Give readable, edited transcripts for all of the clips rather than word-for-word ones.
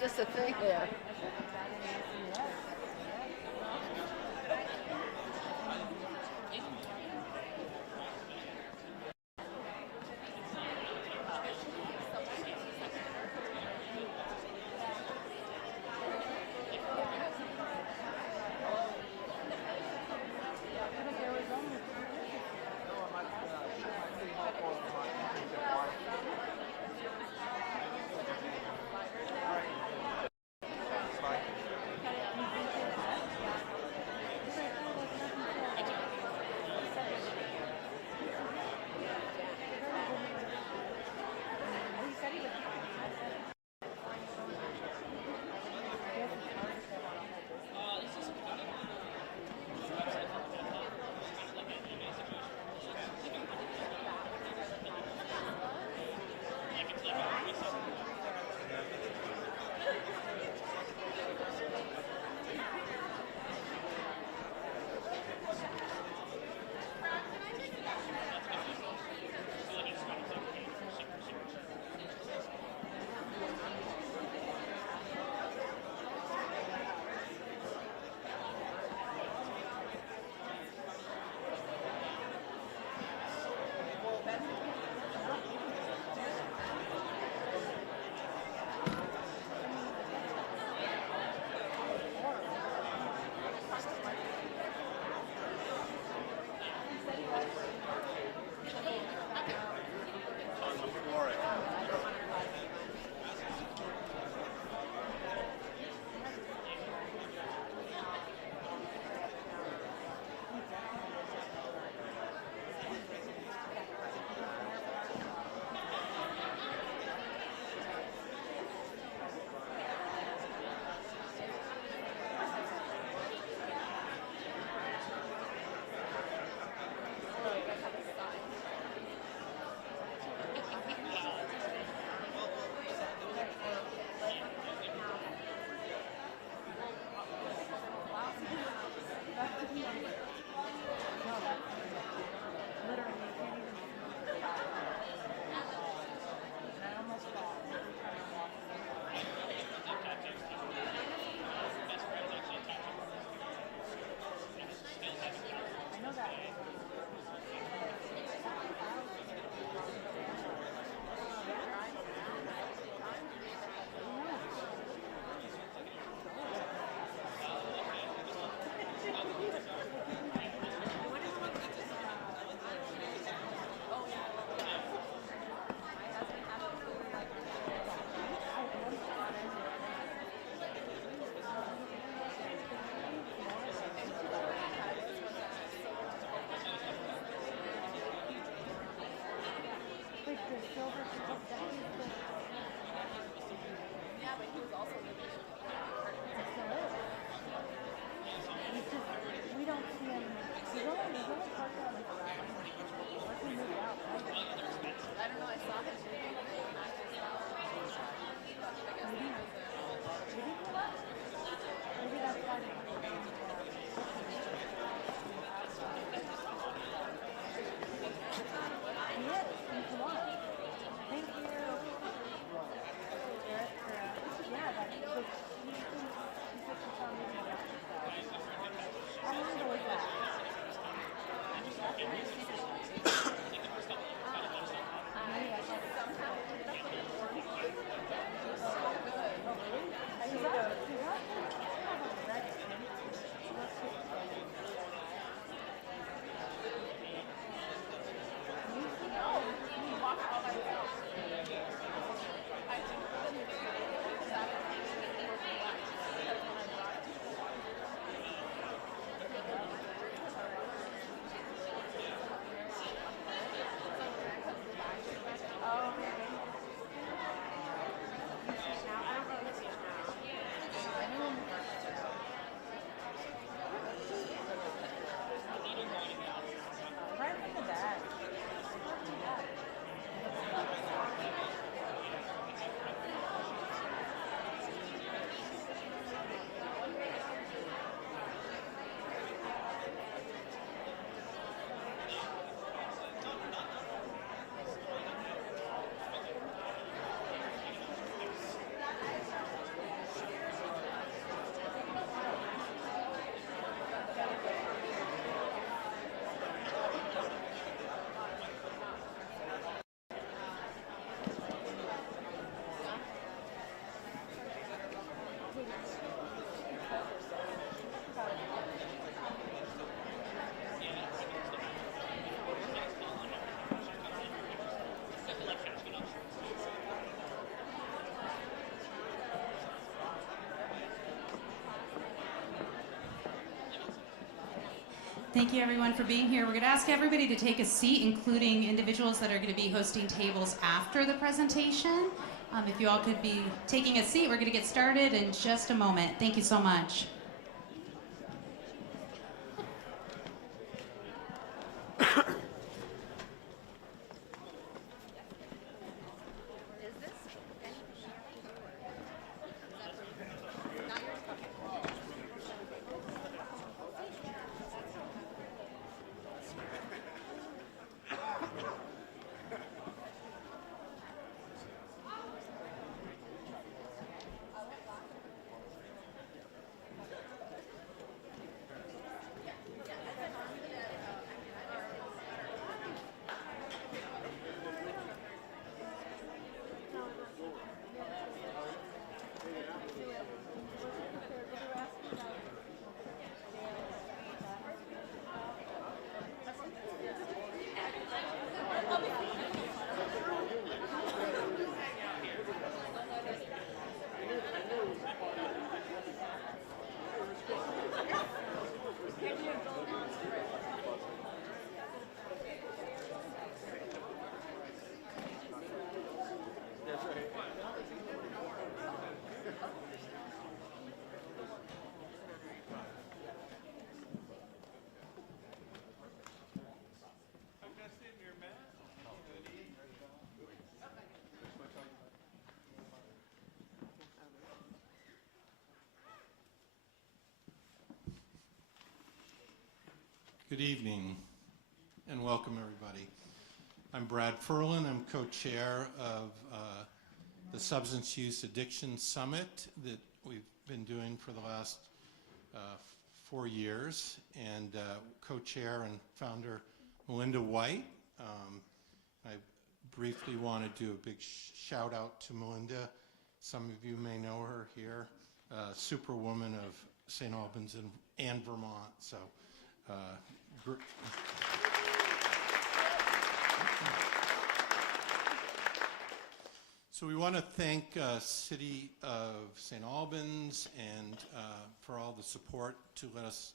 just a thing there. Thank you everyone for being here. We're going to ask everybody to take a seat, including individuals that are going to be hosting tables after the presentation. If you all could be taking a seat, we're going to get started in just a moment. Thank you so much. Good evening and welcome everybody. I'm Brad Ferlin. I'm co-chair of the Substance Use Addiction Summit that we've been doing for the last 4 years, and co-chair and founder Melinda White. I briefly want to do a big shout out to Melinda. Some of you may know her here, superwoman of St. Albans and Vermont. So. So we want to thank City of St. Albans and for all the support to let us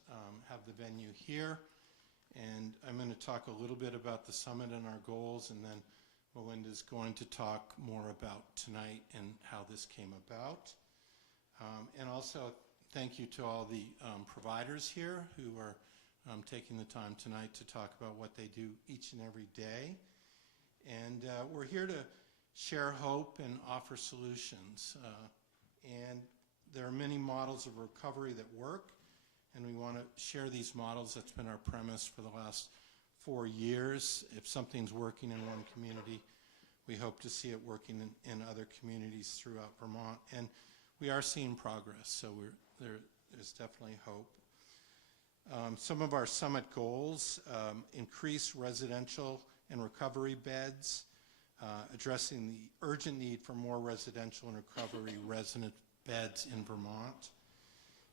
have the venue here. And I'm going to talk a little bit about the summit and our goals, and then Melinda's going to talk more about tonight and how this came about. And also thank you to all the providers here who are taking the time tonight to talk about what they do each and every day. And we're here to share hope and offer solutions. And there are many models of recovery that work, and we want to share these models. That's been our premise for the last 4 years. If something's working in one community, we hope to see it working in other communities throughout Vermont. And we are seeing progress, so there's definitely hope. Some of our summit goals: increase residential and recovery beds, addressing the urgent need for more residential and recovery resident beds in Vermont,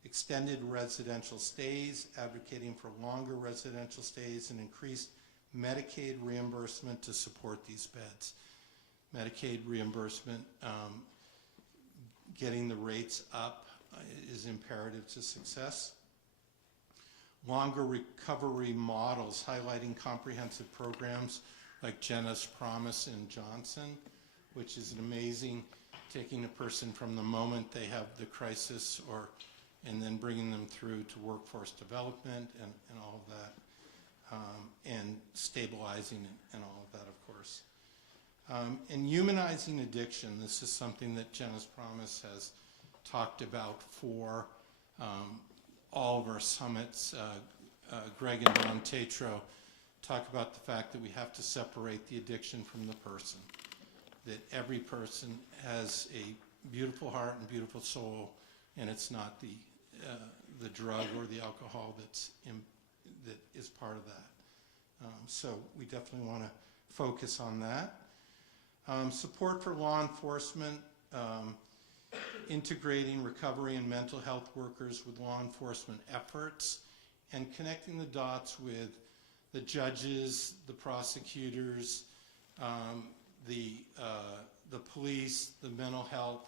extended residential stays, advocating for longer residential stays, and increased Medicaid reimbursement to support these beds. Medicaid reimbursement, getting the rates up is imperative to success. Longer recovery models, highlighting comprehensive programs like Jenna's Promise in Johnson, which is an amazing, taking a person from the moment they have the crisis and then bringing them through to workforce development and all of that, and stabilizing and all of that, of course. And humanizing addiction. This is something that Jenna's Promise has talked about for all of our summits. Greg and Don Tatro talk about the fact that we have to separate the addiction from the person, that every person has a beautiful heart and beautiful soul, and it's not the drug or the alcohol that is part of that. So we definitely want to focus on that. Support for law enforcement, integrating recovery and mental health workers with law enforcement efforts, and connecting the dots with the judges, the prosecutors, the police, the mental health,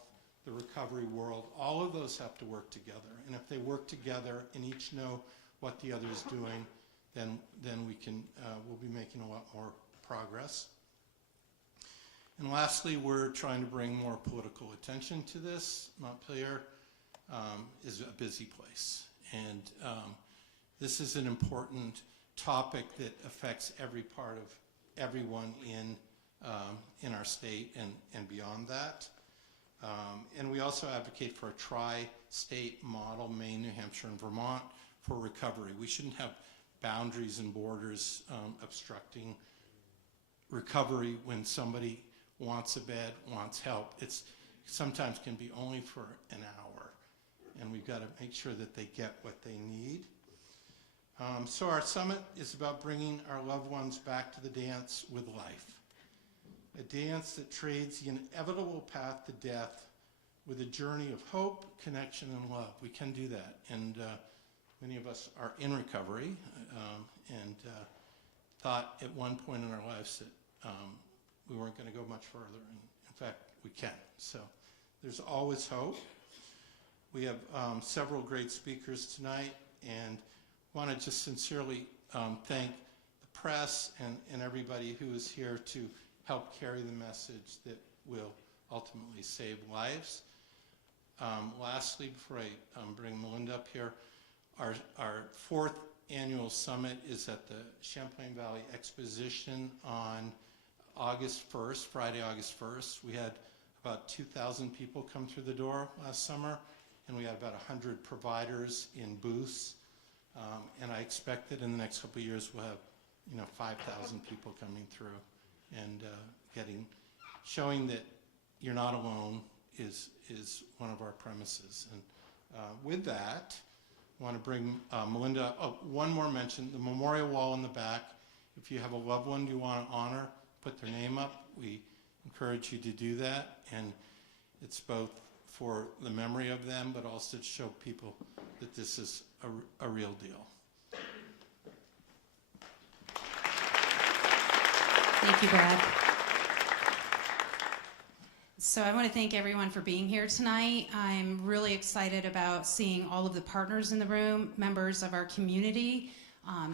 the recovery world. All of those have to work together. And if they work together and each know what the other is doing, then we'll be making a lot more progress. And lastly, we're trying to bring more political attention to this. Montpelier is a busy place, and this is an important topic that affects every part of everyone in our state and beyond that. And we also advocate for a tri-state model, Maine, New Hampshire, and Vermont, for recovery. We shouldn't have boundaries and borders obstructing recovery when somebody wants a bed, wants help. It's sometimes can be only for an hour, and we've got to make sure that they get what they need. So our summit is about bringing our loved ones back to the dance with life, a dance that trades the inevitable path to death with a journey of hope, connection, and love. We can do that, and many of us are in recovery and thought at one point in our lives that we weren't going to go much further, and in fact, we can. So there's always hope. We have several great speakers tonight, and want to just sincerely thank the press and everybody who is here to help carry the message that will ultimately save lives. Lastly, before I bring Melinda up here, our fourth annual summit is at the Champlain Valley Exposition on August 1st, Friday, August 1st. We had about 2,000 people come through the door last summer, and we had about 100 providers in booths. And I expect that in the next couple of years we'll have, 5,000 people coming through and showing that you're not alone is one of our premises. And with that, I want to bring Melinda. Oh, one more mention: the memorial wall in the back. If you have a loved one you want to honor, put their name up. We encourage you to do that, and it's both for the memory of them, but also to show people that this is a real deal. Thank you, Brad. So I want to thank everyone for being here tonight. I'm really excited about seeing all of the partners in the room, members of our community.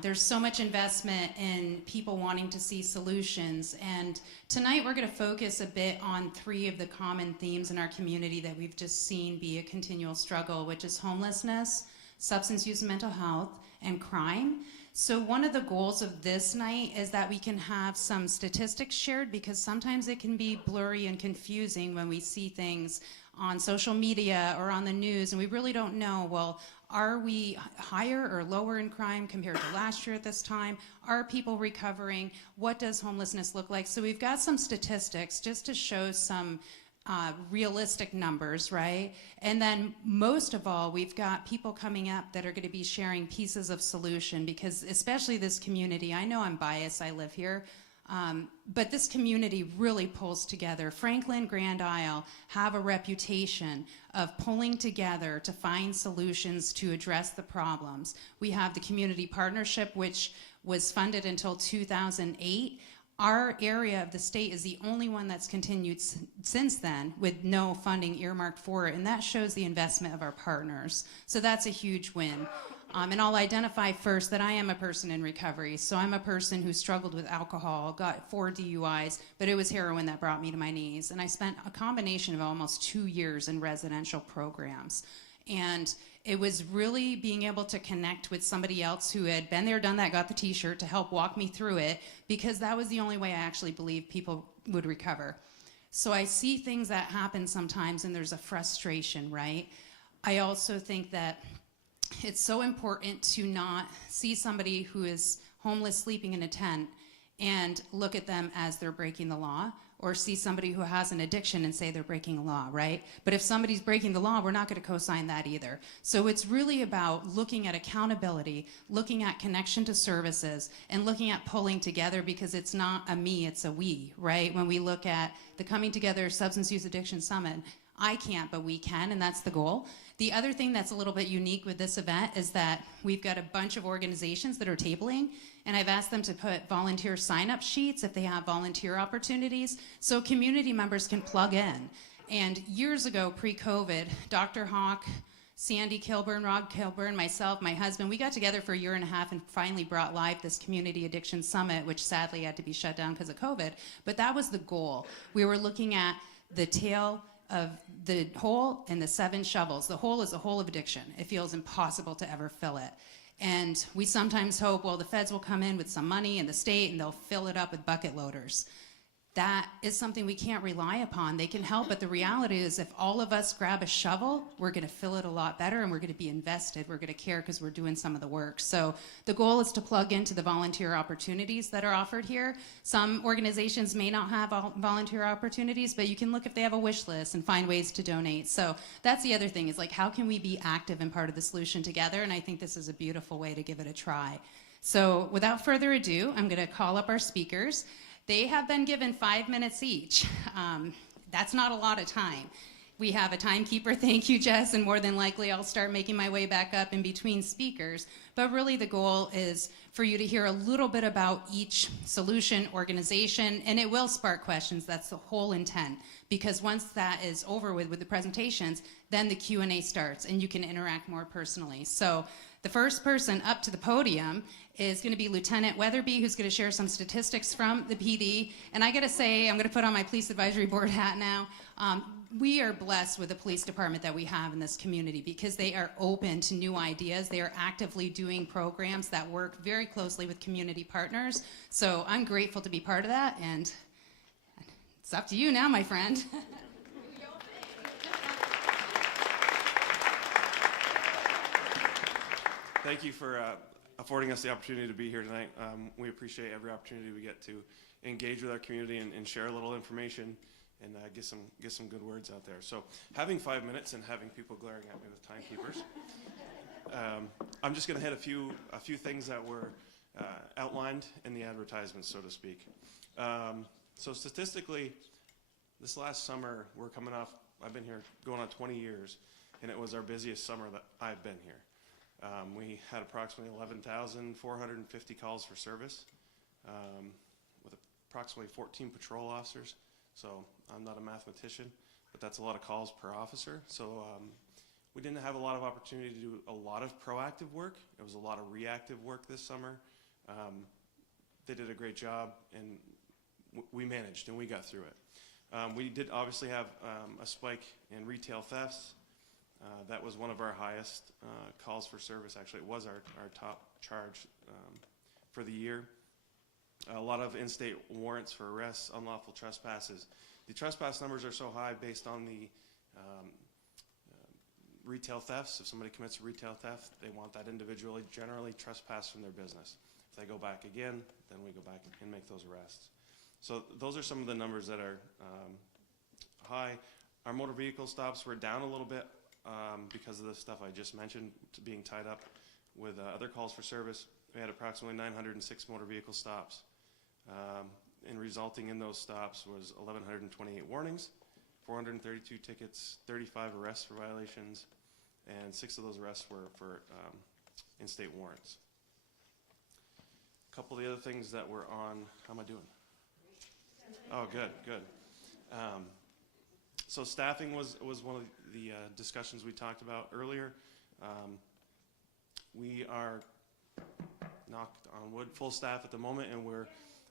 There's so much investment in people wanting to see solutions, and tonight we're going to focus a bit on three of the common themes in our community that we've just seen be a continual struggle, which is homelessness, substance use and mental health, and crime. So one of the goals of this night is that we can have some statistics shared, because sometimes it can be blurry and confusing when we see things on social media or on the news, and we really don't know, well, are we higher or lower in crime compared to last year at this time? Are people recovering? What does homelessness look like? So we've got some statistics just to show some realistic numbers, right? And then most of all, we've got people coming up that are going to be sharing pieces of solution, because especially this community, I know I'm biased, I live here, but this community really pulls together. Franklin, Grand Isle have a reputation of pulling together to find solutions to address the problems. We have the community partnership, which was funded until 2008. Our area of the state is the only one that's continued since then with no funding earmarked for it, and that shows the investment of our partners. So that's a huge win. And I'll identify first that I am a person in recovery. So I'm a person who struggled with alcohol, got 4 DUIs, but it was heroin that brought me to my knees. And I spent a combination of almost 2 years in residential programs. And it was really being able to connect with somebody else who had been there, done that, got the t-shirt to help walk me through it, because that was the only way I actually believed people would recover. So I see things that happen sometimes and there's a frustration, right? I also think that it's so important to not see somebody who is homeless sleeping in a tent and look at them as they're breaking the law, or see somebody who has an addiction and say they're breaking the law, right? But if somebody's breaking the law, we're not going to co-sign that either. So it's really about looking at accountability, looking at connection to services, and looking at pulling together, because it's not a me, it's a we, right? When we look at the Coming Together Substance Use Addiction Summit, I can't, but we can, and that's the goal. The other thing that's a little bit unique with this event is that we've got a bunch of organizations that are tabling, and I've asked them to put volunteer sign-up sheets if they have volunteer opportunities, so community members can plug in. And years ago, pre-COVID, Dr. Hawk Sandy Kilburn, Rob Kilburn, myself, my husband, we got together for a year and a half and finally brought live this Community Addiction Summit, which sadly had to be shut down because of COVID. But that was the goal. We were looking at the tail of the hole and the 7 shovels. The hole is a hole of addiction. It feels impossible to ever fill it. And we sometimes hope, well, the feds will come in with some money and the state and they'll fill it up with bucket loaders. That is something we can't rely upon. They can help, but the reality is if all of us grab a shovel, we're going to fill it a lot better and we're going to be invested. We're going to care because we're doing some of the work. So the goal is to plug into the volunteer opportunities that are offered here. Some organizations may not have volunteer opportunities, but you can look if they have a wish list and find ways to donate. So that's the other thing is like, how can we be active and part of the solution together? And I think this is a beautiful way to give it a try. So without further ado, I'm going to call up our speakers. They have been given 5 minutes each. That's not a lot of time. We have a timekeeper, thank you, Jess, and more than likely I'll start making my way back up in between speakers. But really the goal is for you to hear a little bit about each solution, organization, and it will spark questions. That's the whole intent. Because once that is over with the presentations, then the Q&A starts and you can interact more personally. So the first person up to the podium is going to be Lieutenant Weatherby, who's going to share some statistics from the PD. And I got to say, I'm going to put on my police advisory board hat now. We are blessed with the police department that we have in this community because they are open to new ideas. They are actively doing programs that work very closely with community partners. So I'm grateful to be part of that, and it's up to you now, my friend. Thank you for affording us the opportunity to be here tonight. We appreciate every opportunity we get to engage with our community and share a little information and get some good words out there. So having 5 minutes and having people glaring at me with timekeepers, I'm just going to hit a few things that were outlined in the advertisements, so to speak. So statistically, this last summer, we're coming off, I've been here going on 20 years, and it was our busiest summer that I've been here. We had approximately 11,450 calls for service with approximately 14 patrol officers. So I'm not a mathematician, but that's a lot of calls per officer. So we didn't have a lot of opportunity to do a lot of proactive work. It was a lot of reactive work this summer. They did a great job, and we managed, and we got through it. We did obviously have a spike in retail thefts. That was one of our highest calls for service. Actually, it was our top charge for the year. A lot of in-state warrants for arrests, unlawful trespasses. The trespass numbers are so high based on the retail thefts. If somebody commits a retail theft, they want that individual generally trespassed from their business. If they go back again, then we go back and make those arrests. So those are some of the numbers that are high. Our motor vehicle stops were down a little bit because of the stuff I just mentioned, being tied up with other calls for service. We had approximately 906 motor vehicle stops. And resulting in those stops was 1,128 warnings, 432 tickets, 35 arrests for violations, and 6 of those arrests were for in-state warrants. A couple of the other things that were on, how am I doing? Oh, good. So staffing was one of the discussions we talked about earlier. We are, knocked on wood, full staff at the moment, and we're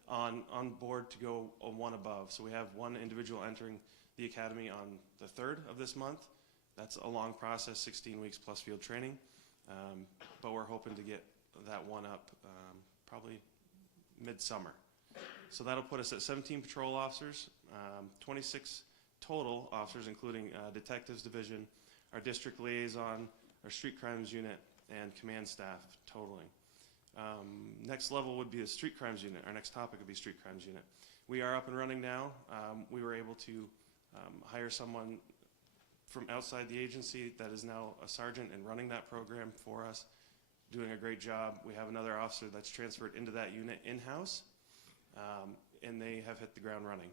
on board to go one above. So we have one individual entering the academy on the 3rd of this month. That's a long process, 16 weeks plus field training. But we're hoping to get that one up probably midsummer. So that'll put us at 17 patrol officers, 26 total officers, including detectives division, our district liaison, our street crimes unit, and command staff totaling. Next level would be the street crimes unit. Our next topic would be street crimes unit. We are up and running now. We were able to hire someone from outside the agency that is now a sergeant and running that program for us, doing a great job. We have another officer that's transferred into that unit in-house, and they have hit the ground running.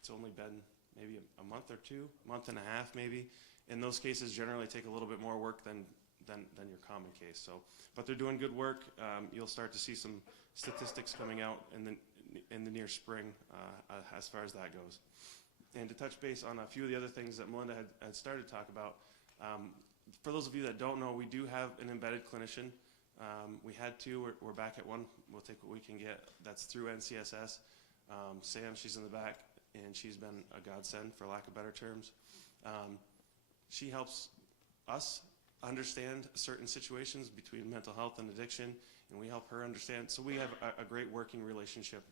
It's only been maybe a month or two, month and a half maybe. In those cases generally take a little bit more work than your common case. So, but they're doing good work. You'll start to see some statistics coming out in the near spring as far as that goes. And to touch base on a few of the other things that Melinda had started to talk about, For those of you that don't know, we do have an embedded clinician. We had two, we're back at one. We'll take what we can get. That's through NCSS. Sam, she's in the back, and she's been a godsend, for lack of better terms. She helps us understand certain situations between mental health and addiction, and we help her understand. So we have a great working relationship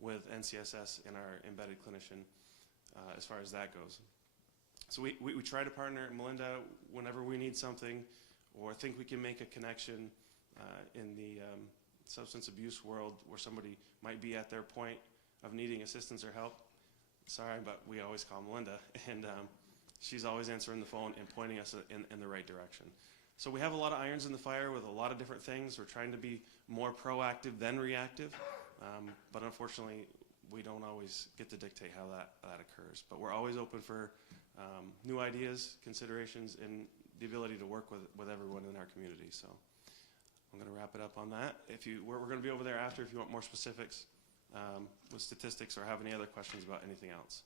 with NCSS and our embedded clinician as far as that goes. So we try to partner, Melinda, whenever we need something or think we can make a connection in the substance abuse world where somebody might be at their point of needing assistance or help. Sorry, but we always call Melinda, and she's always answering the phone and pointing us in the right direction. So we have a lot of irons in the fire with a lot of different things. We're trying to be more proactive than reactive, but unfortunately, we don't always get to dictate how that occurs. But we're always open for new ideas, considerations, and the ability to work with everyone in our community. So I'm going to wrap it up on that. We're going to be over there after if you want more specifics with statistics or have any other questions about anything else.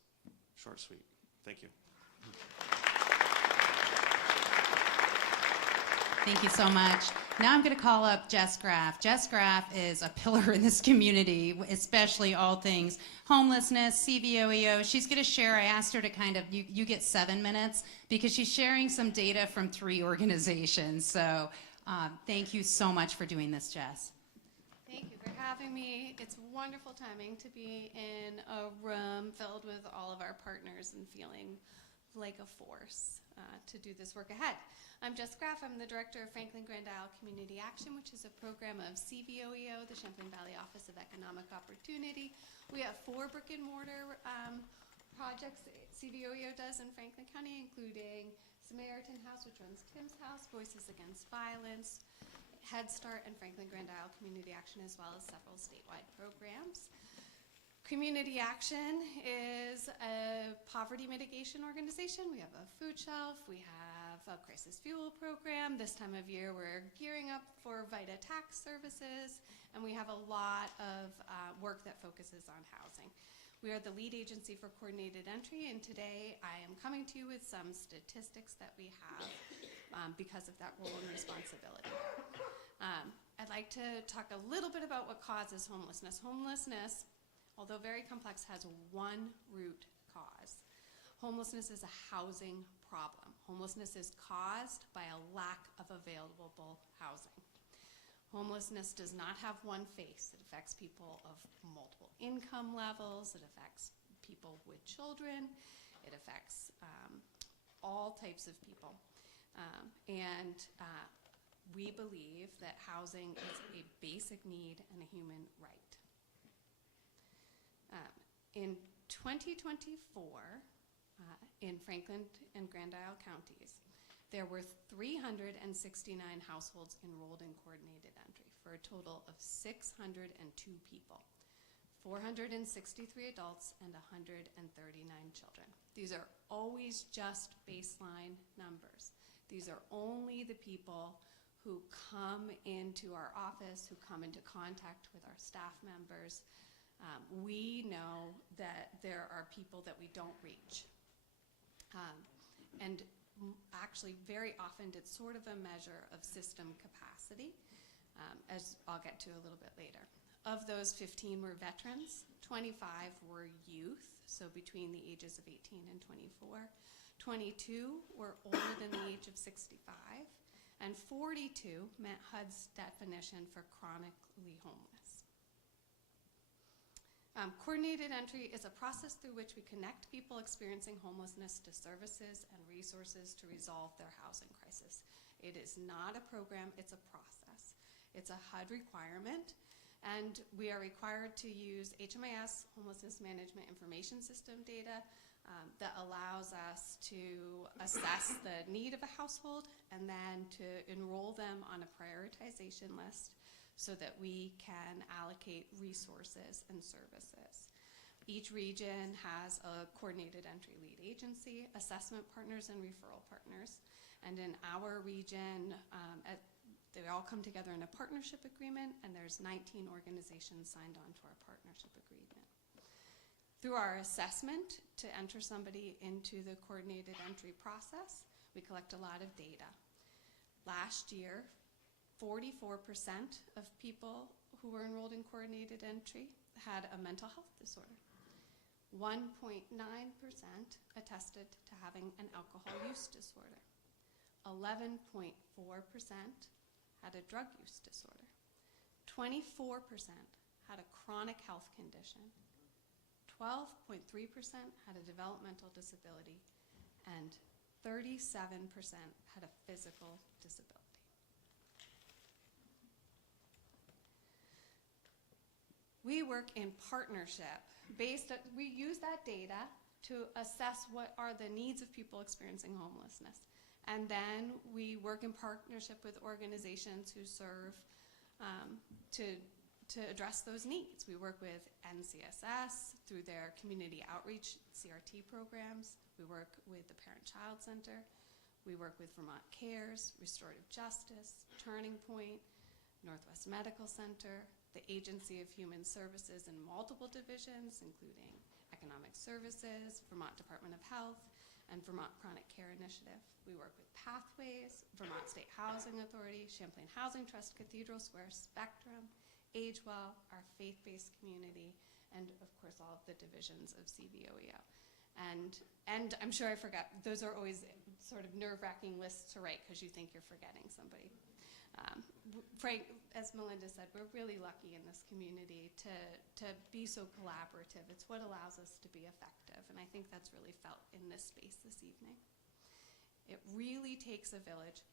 Short, sweet. Thank you. Thank you so much. Now I'm going to call up Jess Graff. Jess Graff is a pillar in this community, especially all things homelessness, CVOEO. She's going to share, I asked her to kind of, you get 7 minutes, because she's sharing some data from 3 organizations. So thank you so much for doing this, Jess. Thank you for having me. It's wonderful timing to be in a room filled with all of our partners and feeling like a force to do this work ahead. I'm Jess Graff. I'm the director of Franklin Grand Isle Community Action, which is a program of CVOEO, the Champlain Valley Office of Economic Opportunity. We have 4 brick and mortar projects CVOEO does in Franklin County, including Samaritan House, which runs Tim's House, Voices Against Violence, Head Start, and Franklin Grand Isle Community Action, as well as several statewide programs. Community Action is a poverty mitigation organization. We have a food shelf. We have a crisis fuel program. This time of year, we're gearing up for VITA tax services, and we have a lot of work that focuses on housing. We are the lead agency for coordinated entry, and today I am coming to you with some statistics that we have because of that role and responsibility. I'd like to talk a little bit about what causes homelessness. Homelessness, although very complex, has one root cause. Homelessness is a housing problem. Homelessness is caused by a lack of available housing. Homelessness does not have one face. It affects people of multiple income levels. It affects people with children. It affects all types of people. We believe that housing is a basic need and a human right. In 2024, in Franklin and Grand Isle counties, there were 369 households enrolled in coordinated entry for a total of 602 people, 463 adults, and 139 children. These are always just baseline numbers. These are only the people who come into our office, who come into contact with our staff members. We know that there are people that we don't reach. And actually, very often, it's sort of a measure of system capacity, as I'll get to a little bit later. Of those, 15 were veterans, 25 were youth, so between the ages of 18 and 24, 22 were older than the age of 65, and 42 met HUD's definition for chronically homeless. Coordinated entry is a process through which we connect people experiencing homelessness to services and resources to resolve their housing crisis. It is not a program, it's a process. It's a HUD requirement, and we are required to use HMIS, Homelessness Management Information System data, that allows us to assess the need of a household and then to enroll them on a prioritization list so that we can allocate resources and services. Each region has a coordinated entry lead agency, assessment partners, and referral partners. And in our region, they all come together in a partnership agreement, and there's 19 organizations signed on to our partnership agreement. Through our assessment to enter somebody into the coordinated entry process, We collect a lot of data. Last year, 44% of people who were enrolled in coordinated entry had a mental health disorder. 1.9% attested to having an alcohol use disorder. 11.4% had a drug use disorder. 24% had a chronic health condition. 12.3% had a developmental disability, and 37% had a physical disability. We work in partnership. We use that data to assess what are the needs of people experiencing homelessness. And then we work in partnership with organizations who serve to address those needs. We work with NCSS through their community outreach CRT programs. We work with the Parent-Child Center. We work with Vermont Cares, Restorative Justice, Turning Point, Northwest Medical Center, the Agency of Human Services in multiple divisions, including Economic Services, Vermont Department of Health, and Vermont Chronic Care Initiative. We work with Pathways, Vermont State Housing Authority, Champlain Housing Trust, Cathedral Square, Spectrum, AgeWell, our faith-based community, and of course all of the divisions of CVOEO. And I'm sure I forgot, those are always sort of nerve-wracking lists to write because you think you're forgetting somebody. Frank, as Melinda said, we're really lucky in this community to be so collaborative. It's what allows us to be effective, and I think that's really felt in this space this evening. It really takes a village.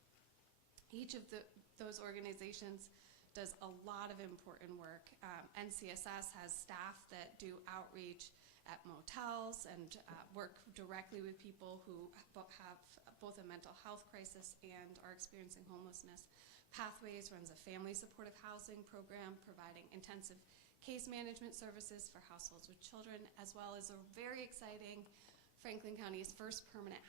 Each of those organizations does a lot of important work. NCSS has staff that do outreach at motels and work directly with people who have both a mental health crisis and are experiencing homelessness. Pathways runs a family supportive housing program providing intensive case management services for households with children, as well as a very exciting Franklin County's first permanent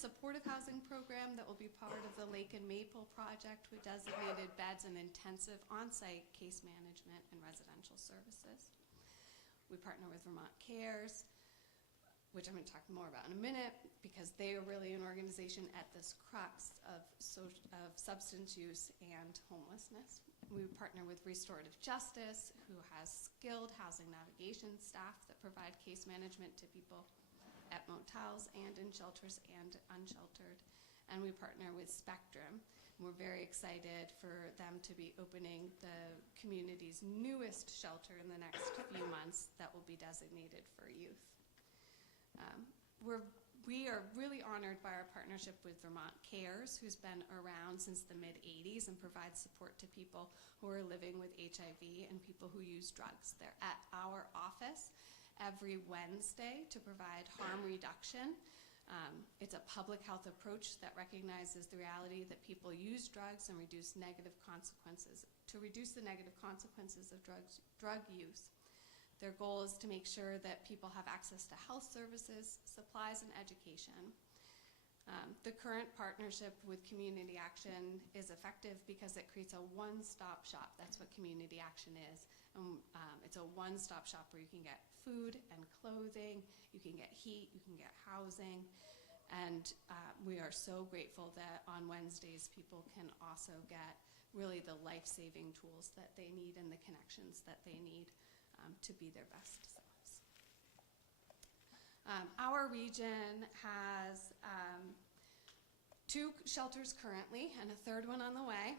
supportive housing program that will be part of the Lake and Maple project with designated beds and intensive on-site case management and residential services. We partner with Vermont Cares, which I'm going to talk more about in a minute, because they are really an organization at this crux of substance use and homelessness. We partner with Restorative Justice, who has skilled housing navigation staff that provide case management to people at motels and in shelters and unsheltered. And we partner with Spectrum. We're very excited for them to be opening the community's newest shelter in the next few months that will be designated for youth. We are really honored by our partnership with Vermont Cares, who's been around since the mid-'80s and provides support to people who are living with HIV and people who use drugs. They're at our office every Wednesday to provide harm reduction. It's a public health approach that recognizes the reality that people use drugs and reduce the negative consequences of drug use. Their goal is to make sure that people have access to health services, supplies, and education. The current partnership with Community Action is effective because it creates a one-stop shop. That's what Community Action is. It's a one-stop shop where you can get food and clothing, you can get heat, you can get housing, and we are so grateful that on Wednesdays people can also get really the life-saving tools that they need and the connections that they need to be their best selves. Our region has 2 shelters currently and a 3rd one on the way.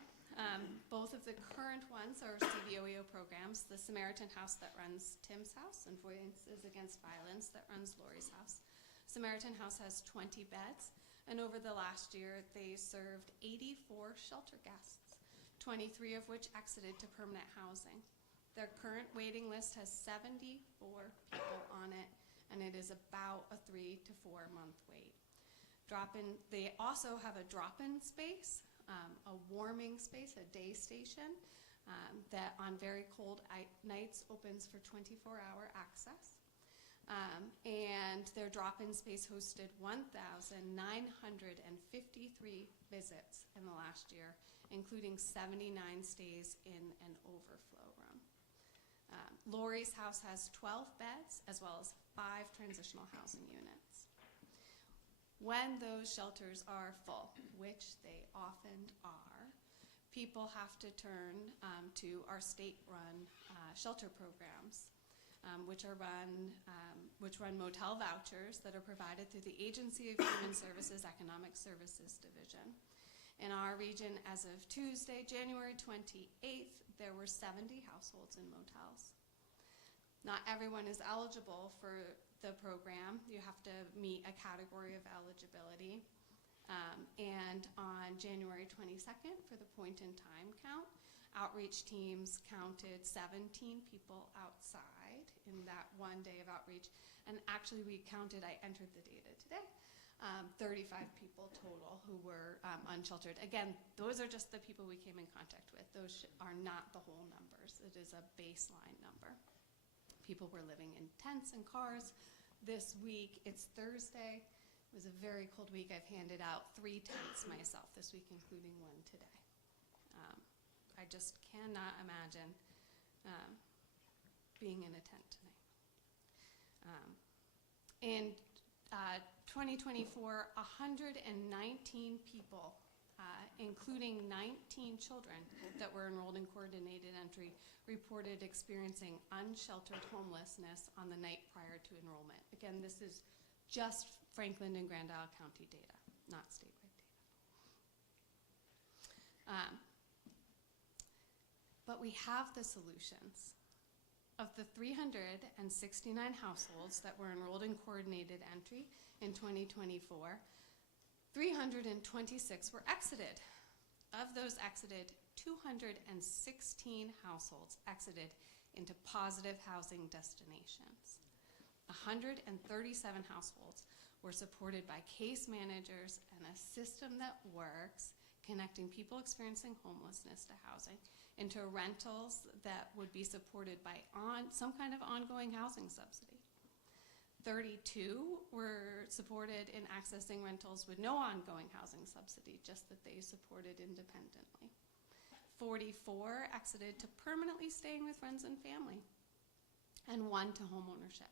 Both of the current ones are CVOEO programs, the Samaritan House that runs Tim's house and Voices Against Violence that runs Lori's house. Samaritan House has 20 beds, and over the last year they served 84 shelter guests, 23 of which exited to permanent housing. Their current waiting list has 74 people on it, and it is about a 3 to 4 month wait. They also have a drop-in space, a warming space, a day station that on very cold nights opens for 24-hour access. And their drop-in space hosted 1,953 visits in the last year, including 79 stays in an overflow room. Lori's house has 12 beds as well as 5 transitional housing units. When those shelters are full, which they often are, people have to turn to our state-run shelter programs, which run motel vouchers that are provided through the Agency of Human Services Economic Services Division. In our region, as of Tuesday, January 28th, there were 70 households in motels. Not everyone is eligible for the program. You have to meet a category of eligibility. And on January 22nd, for the point-in-time count, outreach teams counted 17 people outside in that one day of outreach. And actually, we counted, I entered the data today, 35 people total who were unsheltered. Again, those are just the people we came in contact with. Those are not the whole numbers. It is a baseline number. People were living in tents and cars. This week, it's Thursday. It was a very cold week. I've handed out 3 tents myself this week, including one today. I just cannot imagine being in a tent tonight. In 2024, 119 people, including 19 children that were enrolled in coordinated entry, reported experiencing unsheltered homelessness on the night prior to enrollment. Again, this is just Franklin and Grand Isle County data, not statewide data. But we have the solutions. Of the 369 households that were enrolled in coordinated entry in 2024, 326 were exited. Of those exited, 216 households exited into positive housing destinations. 137 households were supported by case managers and a system that works, connecting people experiencing homelessness to housing, into rentals that would be supported by some kind of ongoing housing subsidy. 32 were supported in accessing rentals with no ongoing housing subsidy, just that they supported independently. 44 exited to permanently staying with friends and family, and 1 to homeownership.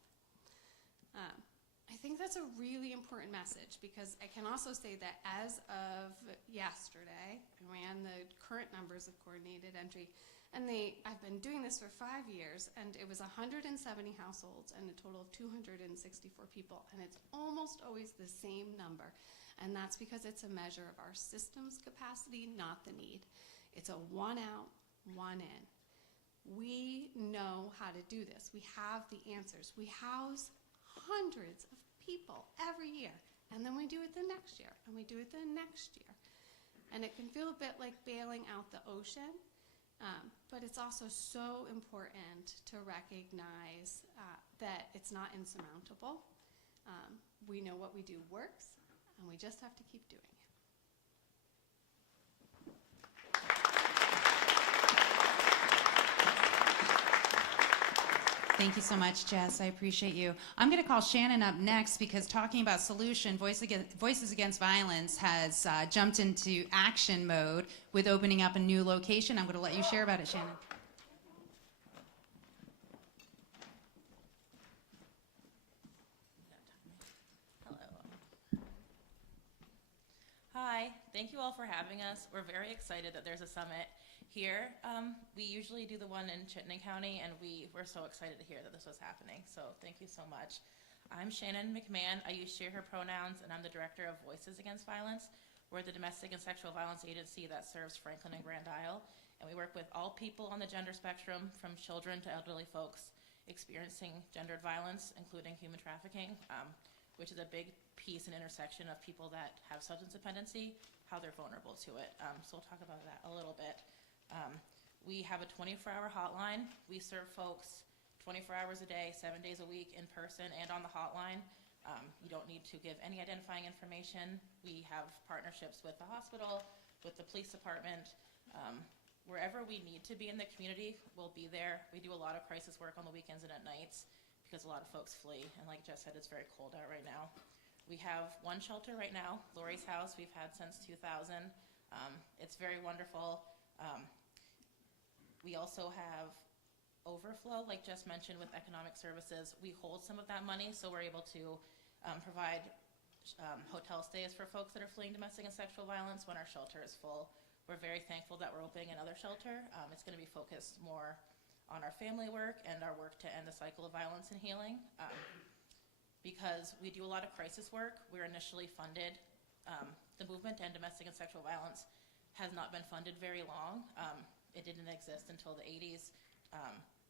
I think that's a really important message, because I can also say that as of yesterday, I ran the current numbers of coordinated entry, and I've been doing this for 5 years, and it was 170 households and a total of 264 people, and it's almost always the same number, and that's because it's a measure of our system's capacity, not the need. It's a 1 out, 1 in. We know how to do this. We have the answers. We house hundreds of people every year, and then we do it the next year, and we do it the next year. And it can feel a bit like bailing out the ocean, but it's also so important to recognize that it's not insurmountable. We know what we do works, and we just have to keep doing it. Thank you so much, Jess. I appreciate you. I'm going to call Shannon up next, because talking about solution, Voices Against Violence has jumped into action mode with opening up a new location. I'm going to let you share about it, Shannon. Hello. Hi, thank you all for having us. We're very excited that there's a summit here. We usually do the one in Chittenden County, and we were so excited to hear that this was happening, so thank you so much. I'm Shannon McMahon. I use she, her pronouns, and I'm the director of Voices Against Violence. We're the domestic and sexual violence agency that serves Franklin and Grand Isle, and we work with all people on the gender spectrum, from children to elderly folks experiencing gendered violence, including human trafficking, which is a big piece and intersection of people that have substance dependency, how they're vulnerable to it. So we'll talk about that a little bit. We have a 24-hour hotline. We serve folks 24 hours a day, 7 days a week, in person and on the hotline. You don't need to give any identifying information. We have partnerships with the hospital, with the police department. Wherever we need to be in the community, we'll be there. We do a lot of crisis work on the weekends and at nights, because a lot of folks flee, and like Jess said, it's very cold out right now. We have 1 shelter right now, Lori's House, we've had since 2000. It's very wonderful. We also have overflow, like Jess mentioned, with economic services. We hold some of that money, so we're able to provide hotel stays for folks that are fleeing domestic and sexual violence when our shelter is full. We're very thankful that we're opening another shelter. It's going to be focused more on our family work and our work to end the cycle of violence and healing. Because we do a lot of crisis work, we're initially funded. The movement to end domestic and sexual violence has not been funded very long. It didn't exist until the 80s.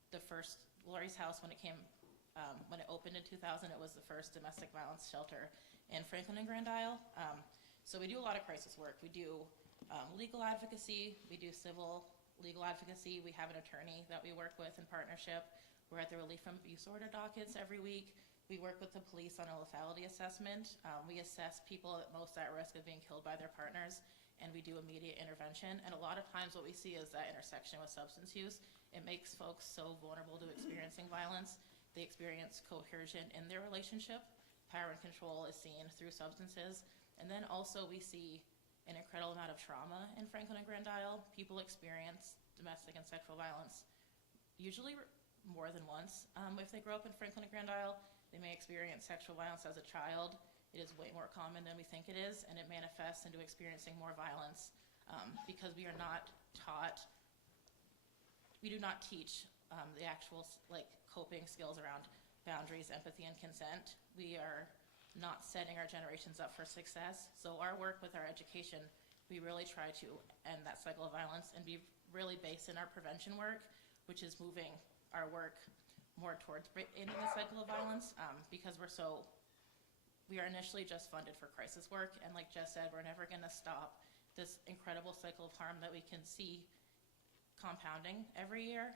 The first Lori's House, when it opened in 2000, it was the first domestic violence shelter in Franklin and Grand Isle. So we do a lot of crisis work. We do legal advocacy, we do civil legal advocacy. We have an attorney that we work with in partnership. We're at the relief from abuse order dockets every week. We work with the police on a lethality assessment. We assess people most at risk of being killed by their partners, and we do immediate intervention. And a lot of times what we see is that intersection with substance use. It makes folks so vulnerable to experiencing violence. They experience coercion in their relationship. Power and control is seen through substances. And then also we see an incredible amount of trauma in Franklin and Grand Isle. People experience domestic and sexual violence usually more than once. If they grow up in Franklin and Grand Isle, they may experience sexual violence as a child. It is way more common than we think it is, and it manifests into experiencing more violence because we are not taught, we do not teach the actual coping skills around boundaries, empathy, and consent. We are not setting our generations up for success. So our work with our education, we really try to end that cycle of violence and be really based in our prevention work, which is moving our work more towards ending the cycle of violence because we are initially just funded for crisis work. And like Jess said, we're never gonna stop this incredible cycle of harm that we can see compounding every year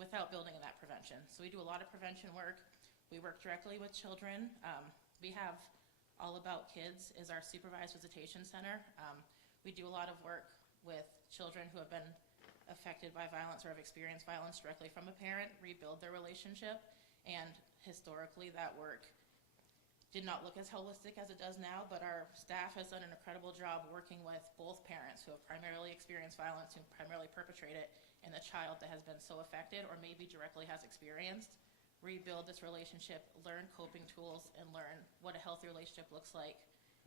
without building in that prevention. So we do a lot of prevention work. We work directly with children. We have All About Kids is our supervised visitation center. We do a lot of work with children who have been affected by violence or have experienced violence directly from a parent, rebuild their relationship. And historically, that work did not look as holistic as it does now, but our staff has done an incredible job working with both parents who have primarily experienced violence, who primarily perpetrate it, and the child that has been so affected or maybe directly has experienced. Rebuild this relationship, learn coping tools, and learn what a healthy relationship looks like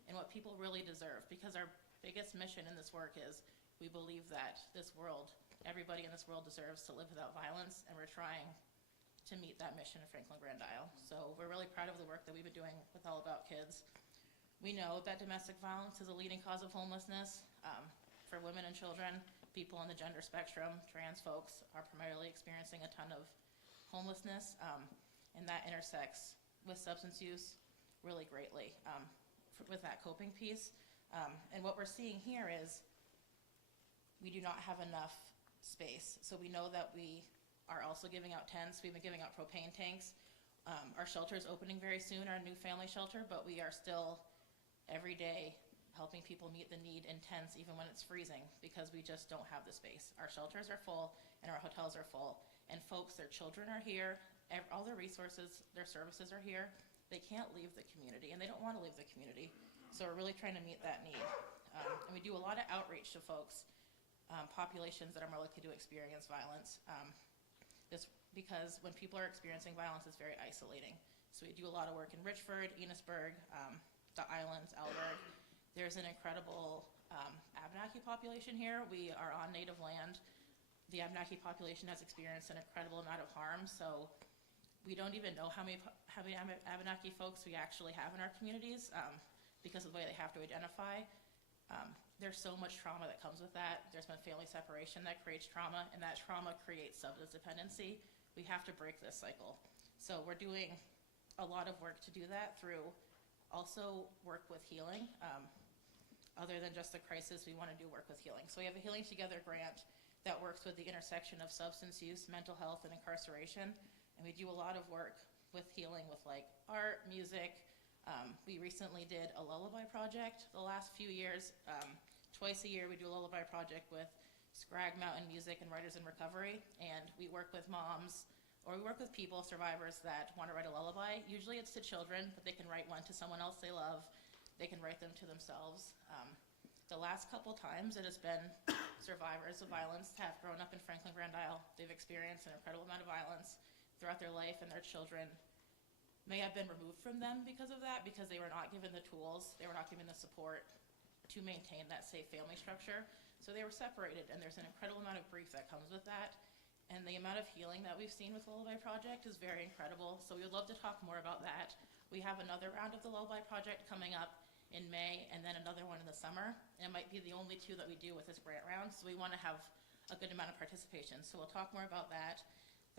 and what people really deserve. Because our biggest mission in this work is we believe that this world, everybody in this world deserves to live without violence, and we're trying to meet that mission in Franklin Grand Isle. So we're really proud of the work that we've been doing with All About Kids. We know that domestic violence is a leading cause of homelessness for women and children. People on the gender spectrum, trans folks, are primarily experiencing a ton of homelessness, and that intersects with substance use really greatly with that coping piece. And what we're seeing here is we do not have enough space. So we know that we are also giving out tents. We've been giving out propane tanks. Our shelter is opening very soon, our new family shelter, but we are still every day helping people meet the need in tents even when it's freezing because we just don't have the space. Our shelters are full and our hotels are full. And folks, their children are here, all their resources, their services are here. They can't leave the community, and they don't want to leave the community. So we're really trying to meet that need. And we do a lot of outreach to folks, populations that are more likely to experience violence. Because when people are experiencing violence, it's very isolating. So we do a lot of work in Richford, Enosburg, the Islands, Alberg. There's an incredible Abenaki population here. We are on native land. The Abenaki population has experienced an incredible amount of harm, so we don't even know how many Abenaki folks we actually have in our communities because of the way they have to identify. There's so much trauma that comes with that. There's been family separation that creates trauma, and that trauma creates substance dependency. We have to break this cycle. So we're doing a lot of work to do that through also work with healing. Other than just the crisis, we want to do work with healing. So we have a Healing Together grant that works with the intersection of substance use, mental health, and incarceration. And we do a lot of work with healing with art, music. We recently did a lullaby project the last few years. Twice a year we do a lullaby project with Scrag Mountain Music and Writers in Recovery. And we work with moms, or we work with people, survivors, that want to write a lullaby. Usually it's to children, but they can write one to someone else they love. They can write them to themselves. The last couple times it has been survivors of violence have grown up in Franklin Grand Isle. They've experienced an incredible amount of violence throughout their life, and their children may have been removed from them because of that, because they were not given the tools, they were not given the support to maintain that safe family structure. So they were separated, and there's an incredible amount of grief that comes with that. And the amount of healing that we've seen with the Lullaby Project is very incredible. So we would love to talk more about that. We have another round of the Lullaby Project coming up in May, and then another one in the summer. And it might be the only two that we do with this grant round, so we want to have a good amount of participation. So we'll talk more about that.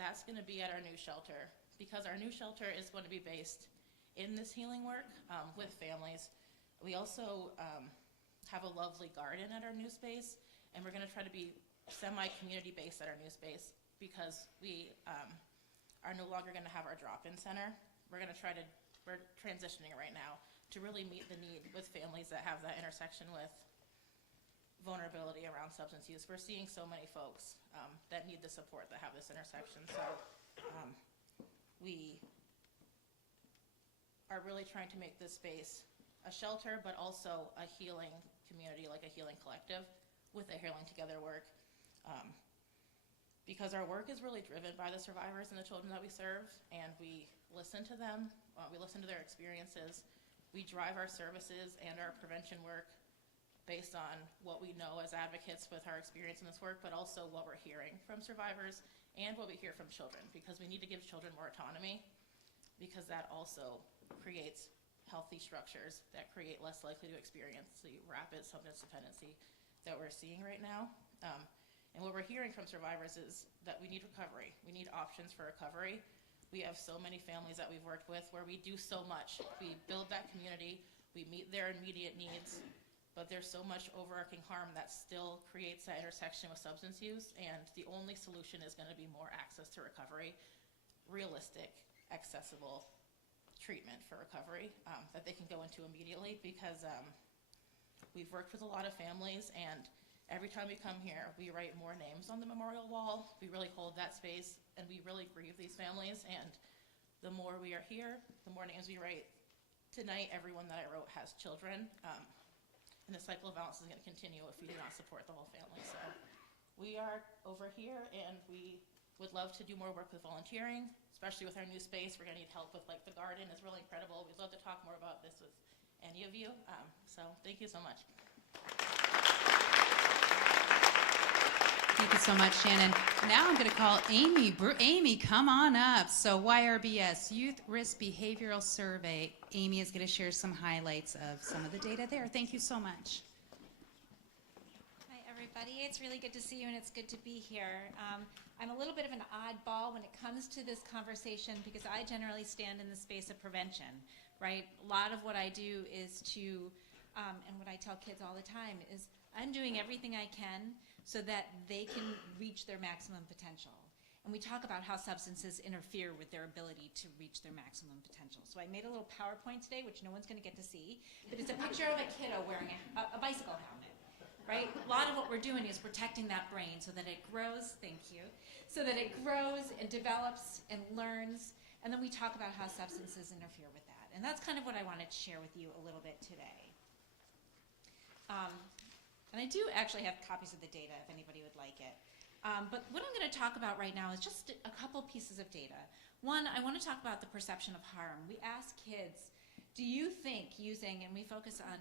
That's going to be at our new shelter, because our new shelter is going to be based in this healing work with families. We also have a lovely garden at our new space, and we're going to try to be semi-community based at our new space, because we are no longer going to have our drop-in center. We're transitioning right now to really meet the need with families that have that intersection with vulnerability around substance use. We're seeing so many folks that need the support that have this intersection. So we are really trying to make this space a shelter, but also a healing community, like a healing collective with a Healing Together work. Because our work is really driven by the survivors and the children that we serve, and we listen to them, we listen to their experiences, we drive our services and our prevention work based on what we know as advocates with our experience in this work, but also what we're hearing from survivors and what we hear from children, because we need to give children more autonomy, because that also creates healthy structures that create less likely to experience the rapid substance dependency that we're seeing right now. And what we're hearing from survivors is that we need recovery. We need options for recovery. We have so many families that we've worked with where we do so much. We build that community, we meet their immediate needs, but there's so much overarching harm that still creates that intersection with substance use, and the only solution is going to be more access to recovery, realistic, accessible treatment for recovery that they can go into immediately, because we've worked with a lot of families, and every time we come here, we write more names on the memorial wall. We really hold that space, and we really grieve these families, and the more we are here, the more names we write. Tonight, everyone that I wrote has children, and the cycle of violence is going to continue if we do not support the whole family. So we are over here, and we would love to do more work with volunteering, especially with our new space. We're going to need help with, like, the garden is really incredible. We'd love to talk more about this with any of you. So thank you so much. Thank you so much, Shannon. Now I'm going to call Amy. Amy, come on up. So YRBS, Youth Risk Behavioral Survey. Amy is going to share some highlights of some of the data there. Thank you so much. Hi, everybody. It's really good to see you, and it's good to be here. I'm a little bit of an oddball when it comes to this conversation, because I generally stand in the space of prevention, right? A lot of what I do is to, and what I tell kids all the time is, I'm doing everything I can so that they can reach their maximum potential. And we talk about how substances interfere with their ability to reach their maximum potential. So I made a little PowerPoint today, which no one's going to get to see, but it's a picture of a kiddo wearing a bicycle helmet, right? A lot of what we're doing is protecting that brain so that it grows, thank you, so that it grows and develops and learns. And then we talk about how substances interfere with that. And that's kind of what I wanted to share with you a little bit today. And I do actually have copies of the data if anybody would like it. But what I'm going to talk about right now is just a couple pieces of data. One, I want to talk about the perception of harm. We ask kids, do you think using, and we focus on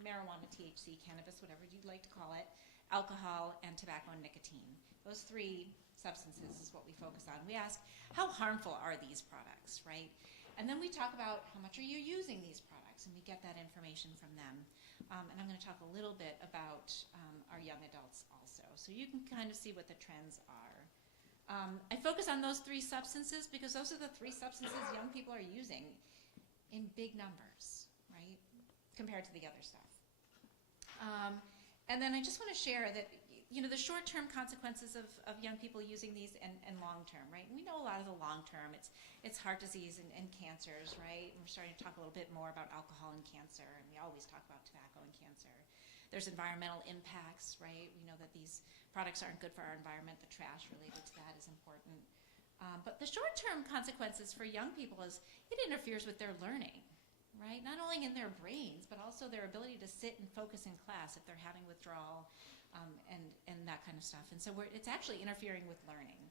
marijuana, THC, cannabis, whatever you'd like to call it, alcohol, and tobacco and nicotine. Those three substances is what we focus on. We ask, how harmful are these products, right? And then we talk about how much are you using these products, and we get that information from them. And I'm going to talk a little bit about our young adults also, so you can kind of see what the trends are. I focus on those three substances because those are the three substances young people are using in big numbers, right, compared to the other stuff. And then I just want to share that, you know, the short-term consequences of young people using these and long-term, right? And we know a lot of the long-term. It's heart disease and cancers, right? And we're starting to talk a little bit more about alcohol and cancer, and we always talk about tobacco and cancer. There's environmental impacts, right? We know that these products aren't good for our environment. The trash related to that is important. But the short-term consequences for young people is it interferes with their learning, right? Not only in their brains, but also their ability to sit and focus in class if they're having withdrawal, and that kind of stuff. And so it's actually interfering with learning.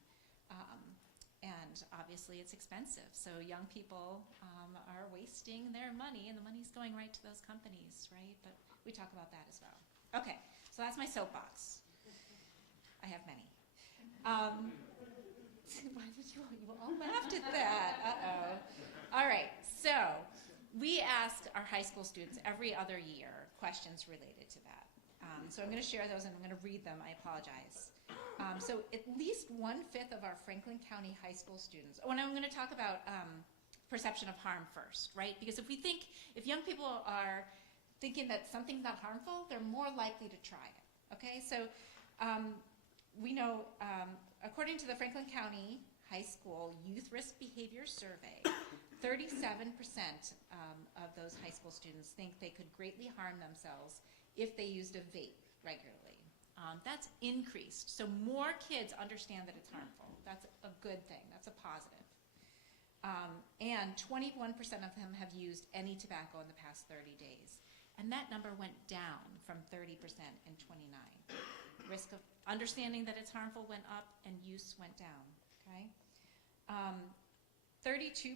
And obviously it's expensive. So young people are wasting their money, and the money's going right to those companies, right? But we talk about that as well. Okay, so that's my soapbox. I have many. Why did you all laughed at that? Uh-oh. All right, so we ask our high school students every other year questions related to that. So I'm going to share those and I'm going to read them. I apologize. So at least 1/5 of our Franklin County high school students, and I'm going to talk about perception of harm first, right? Because if young people are thinking that something's not harmful, they're more likely to try it, okay? So we know, according to the Franklin County High School Youth Risk Behavior Survey, 37% of those high school students think they could greatly harm themselves if they used a vape regularly. That's increased, so more kids understand that it's harmful. That's a good thing, that's a positive. And 21% of them have used any tobacco in the past 30 days. And that number went down from 30% in 29. Risk of understanding that it's harmful went up and use went down, okay? 32%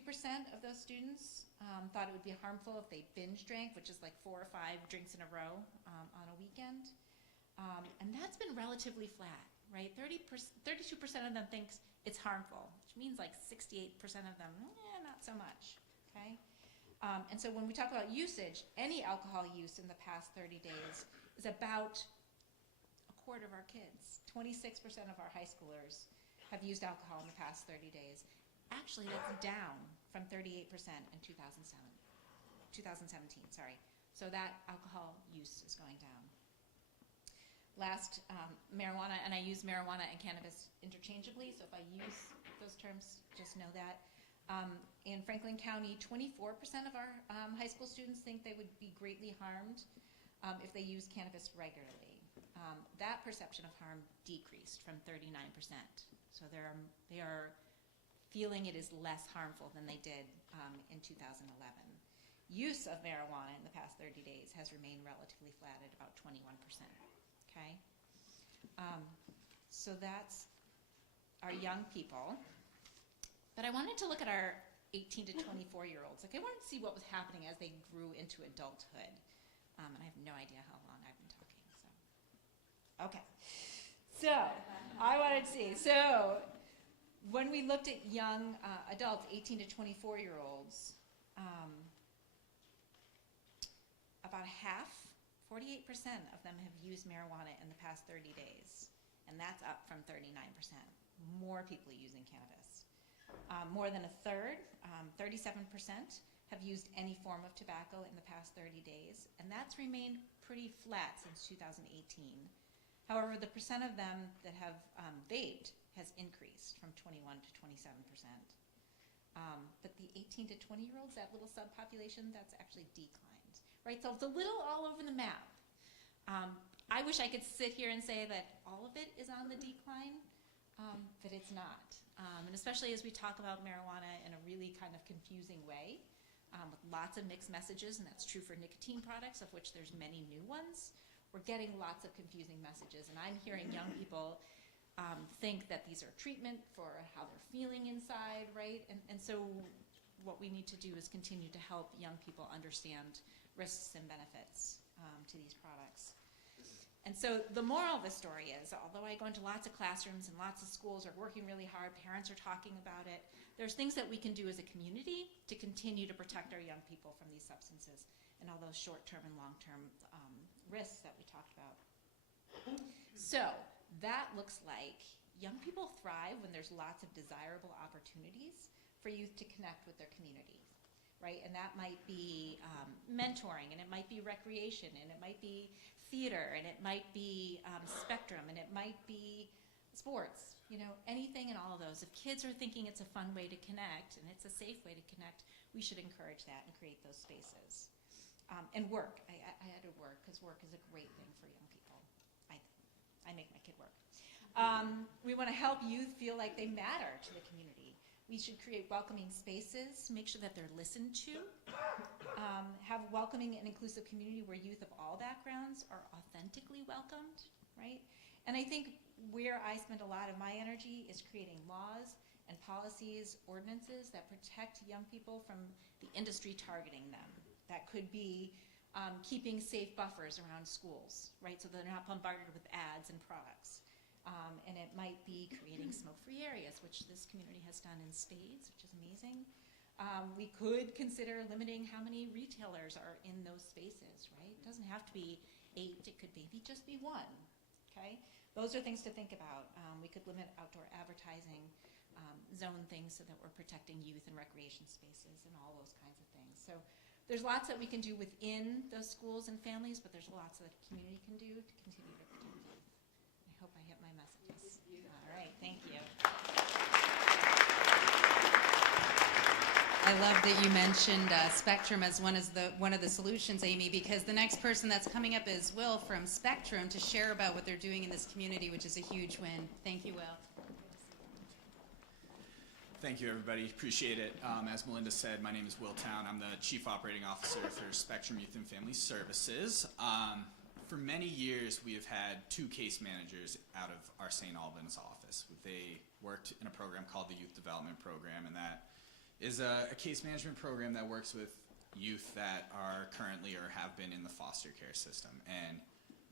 of those students thought it would be harmful if they binge drank, which is like 4 or 5 drinks in a row on a weekend. And that's been relatively flat, right? 32% of them thinks it's harmful, which means like 68% of them, not so much, okay? And so when we talk about usage, any alcohol use in the past 30 days is about a quarter of our kids. 26% of our high schoolers have used alcohol in the past 30 days. Actually, that's down from 38% in 2017, sorry. So that alcohol use is going down. Last, marijuana, and I use marijuana and cannabis interchangeably, so if I use those terms, just know that. In Franklin County, 24% of our high school students think they would be greatly harmed if they use cannabis regularly. That perception of harm decreased from 39%. So they are feeling it is less harmful than they did in 2011. Use of marijuana in the past 30 days has remained relatively flat at about 21%. Okay? So that's our young people. But I wanted to look at our 18 to 24-year-olds. Like, I wanted to see what was happening as they grew into adulthood. And I have no idea how long I've been talking. So, okay. So I wanted to see. So when we looked at young adults, 18 to 24-year-olds, about half, 48% of them have used marijuana in the past 30 days. And that's up from 39%. More people using cannabis. More than a third, 37%, have used any form of tobacco in the past 30 days, and that's remained pretty flat since 2018. However, the percent of them that have vaped has increased from 21 to 27%. But the 18 to 20-year-olds, that little subpopulation, that's actually declined, right? So it's a little all over the map. I wish I could sit here and say that all of it is on the decline, but it's not. And especially as we talk about marijuana in a really kind of confusing way, with lots of mixed messages, and that's true for nicotine products, of which there's many new ones. We're getting lots of confusing messages, and I'm hearing young people think that these are treatment for how they're feeling inside, right? And so what we need to do is continue to help young people understand risks and benefits to these products. And so the moral of the story is, although I go into lots of classrooms and lots of schools are working really hard, parents are talking about it, there's things that we can do as a community to continue to protect our young people from these substances and all those short-term and long-term risks that we talked about. So that looks like young people thrive when there's lots of desirable opportunities for youth to connect with their community, right? And that might be mentoring, and it might be recreation, and it might be theater, and it might be spectrum, and it might be sports, anything and all of those. If kids are thinking it's a fun way to connect and it's a safe way to connect, we should encourage that and create those spaces. And work. I had to work because work is a great thing for young people. I make my kid work. We want to help youth feel like they matter to the community. We should create welcoming spaces, make sure that they're listened to, have welcoming and inclusive community where youth of all backgrounds are authentically welcomed, right? And I think where I spend a lot of my energy is creating laws and policies, ordinances that protect young people from the industry targeting them. That could be keeping safe buffers around schools, right, so they're not bombarded with ads and products. And it might be creating smoke-free areas, which this community has done in spades, which is amazing. We could consider limiting how many retailers are in those spaces, right? It doesn't have to be 8, it could maybe just be 1, okay? Those are things to think about. We could limit outdoor advertising, zone things so that we're protecting youth and recreation spaces and all those kinds of things. So there's lots that we can do within those schools and families, but there's lots that the community can do to continue to protect youth. I hope I hit my messages. All right, thank you. I love that you mentioned Spectrum as one of the solutions, Amy, because the next person that's coming up is Will from Spectrum to share about what they're doing in this community, which is a huge win. Thank you, Will. Thank you, everybody. Appreciate it. As Melinda said, my name is Will Town. I'm the Chief Operating Officer for Spectrum Youth and Family Services. For many years, we have had 2 case managers out of our St. Albans office. They worked in a program called the Youth Development Program, and that is a case management program that works with youth that are currently or have been in the foster care system. And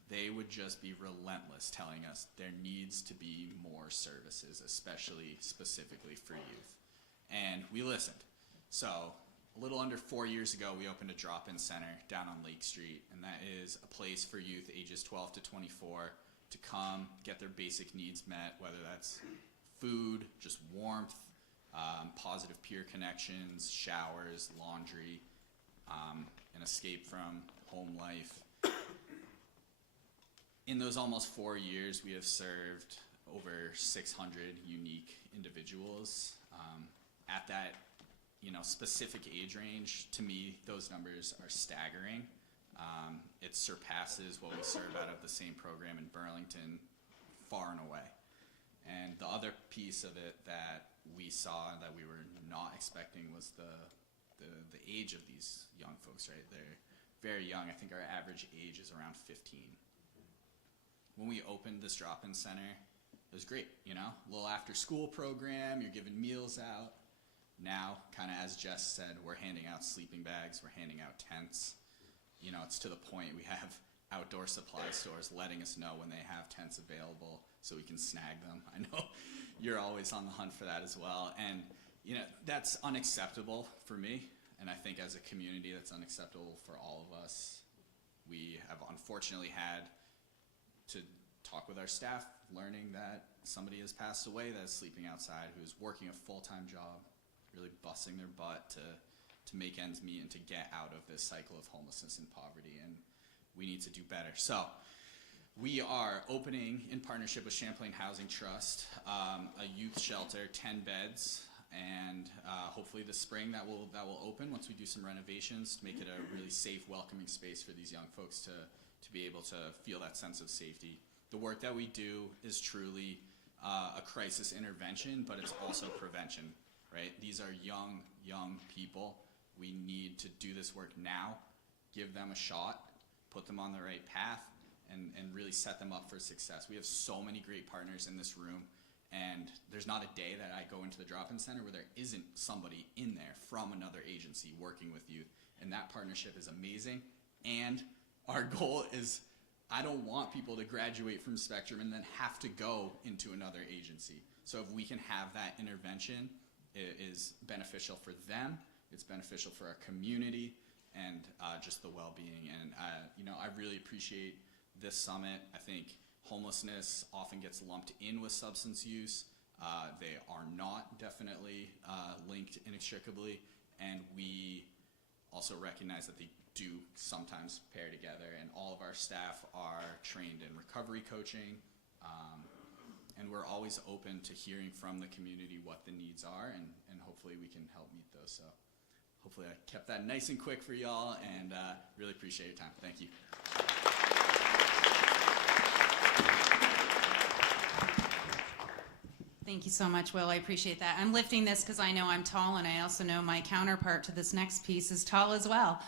they would just be relentless telling us there needs to be more services, especially specifically for youth. And we listened. So a little under 4 years ago, we opened a drop-in center down on Lake Street, and that is a place for youth ages 12 to 24 to come, get their basic needs met, whether that's food, just warmth, positive peer connections, showers, laundry, an escape from home life. In those almost 4 years, we have served over 600 unique individuals. At that, specific age range, to me, those numbers are staggering. It surpasses what we serve out of the same program in Burlington far and away. And the other piece of it that we saw that we were not expecting was the age of these young folks, right? They're very young. I think our average age is around 15. When we opened this drop-in center, it was great, a little after-school program, you're giving meals out. Now, kind of as Jess said, we're handing out sleeping bags, we're handing out tents. It's to the point we have outdoor supply stores letting us know when they have tents available so we can snag them. I know you're always on the hunt for that as well. And, that's unacceptable for me. And I think as a community, that's unacceptable for all of us. We have unfortunately had to talk with our staff, learning that somebody has passed away that is sleeping outside, who is working a full-time job, really busting their butt to make ends meet and to get out of this cycle of homelessness and poverty. And we need to do better. So we are opening, in partnership with Champlain Housing Trust, a youth shelter, 10 beds, and hopefully this spring that will open once we do some renovations to make it a really safe, welcoming space for these young folks to be able to feel that sense of safety. The work that we do is truly a crisis intervention, but it's also prevention, right? These are young people. We need to do this work now, give them a shot, put them on the right path, and really set them up for success. We have so many great partners in this room, and there's not a day that I go into the drop-in center where there isn't somebody in there from another agency working with youth, and that partnership is amazing. And our goal is, I don't want people to graduate from Spectrum and then have to go into another agency. So if we can have that intervention, it is beneficial for them, it's beneficial for our community, and just the well-being. And I really appreciate this summit. I think homelessness often gets lumped in with substance use. They are not definitely linked inextricably, and we also recognize that they do sometimes pair together, and all of our staff are trained in recovery coaching, and we're always open to hearing from the community what the needs are, and hopefully we can help meet those. So hopefully I kept that nice and quick for y'all, and really appreciate your time. Thank you. Thank you so much, Will. I appreciate that. I'm lifting this because I know I'm tall, and I also know my counterpart to this next piece is tall as well.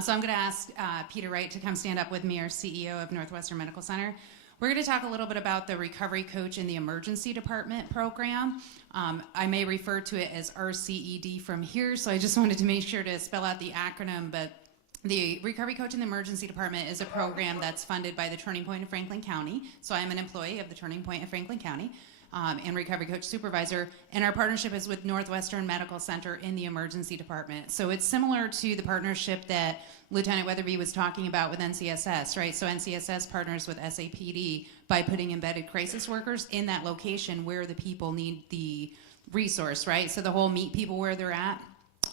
So I'm going to ask Peter Wright to come stand up with me, our CEO of Northwestern Medical Center. We're going to talk a little bit about the Recovery Coach in the Emergency Department program. I may refer to it as RCED from here, so I just wanted to make sure to spell out the acronym, but the Recovery Coach in the Emergency Department is a program that's funded by the Turning Point of Franklin County. So I am an employee of the Turning Point of Franklin County and Recovery Coach Supervisor. And our partnership is with Northwestern Medical Center in the Emergency Department. So it's similar to the partnership that Lieutenant Weatherby was talking about with NCSS, right? So NCSS partners with SAPD by putting embedded crisis workers in that location where the people need the resource, right? So the whole meet people where they're at.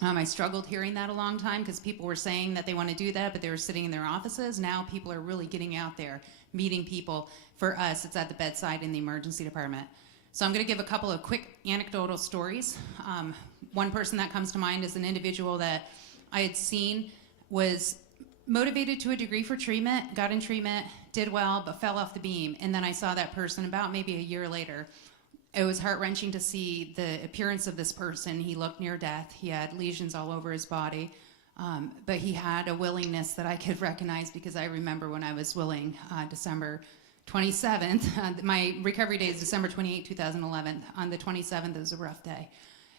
I struggled hearing that a long time because people were saying that they want to do that, but they were sitting in their offices. Now people are really getting out there, meeting people. For us, it's at the bedside in the emergency department. So I'm going to give a couple of quick anecdotal stories. One person that comes to mind is an individual that I had seen was motivated to a degree for treatment, got in treatment, did well, but fell off the beam. And then I saw that person about maybe a year later. It was heart-wrenching to see the appearance of this person. He looked near death. He had lesions all over his body. But he had a willingness that I could recognize because I remember when I was willing, December 27th. My recovery day is December 28, 2011. On the 27th, it was a rough day.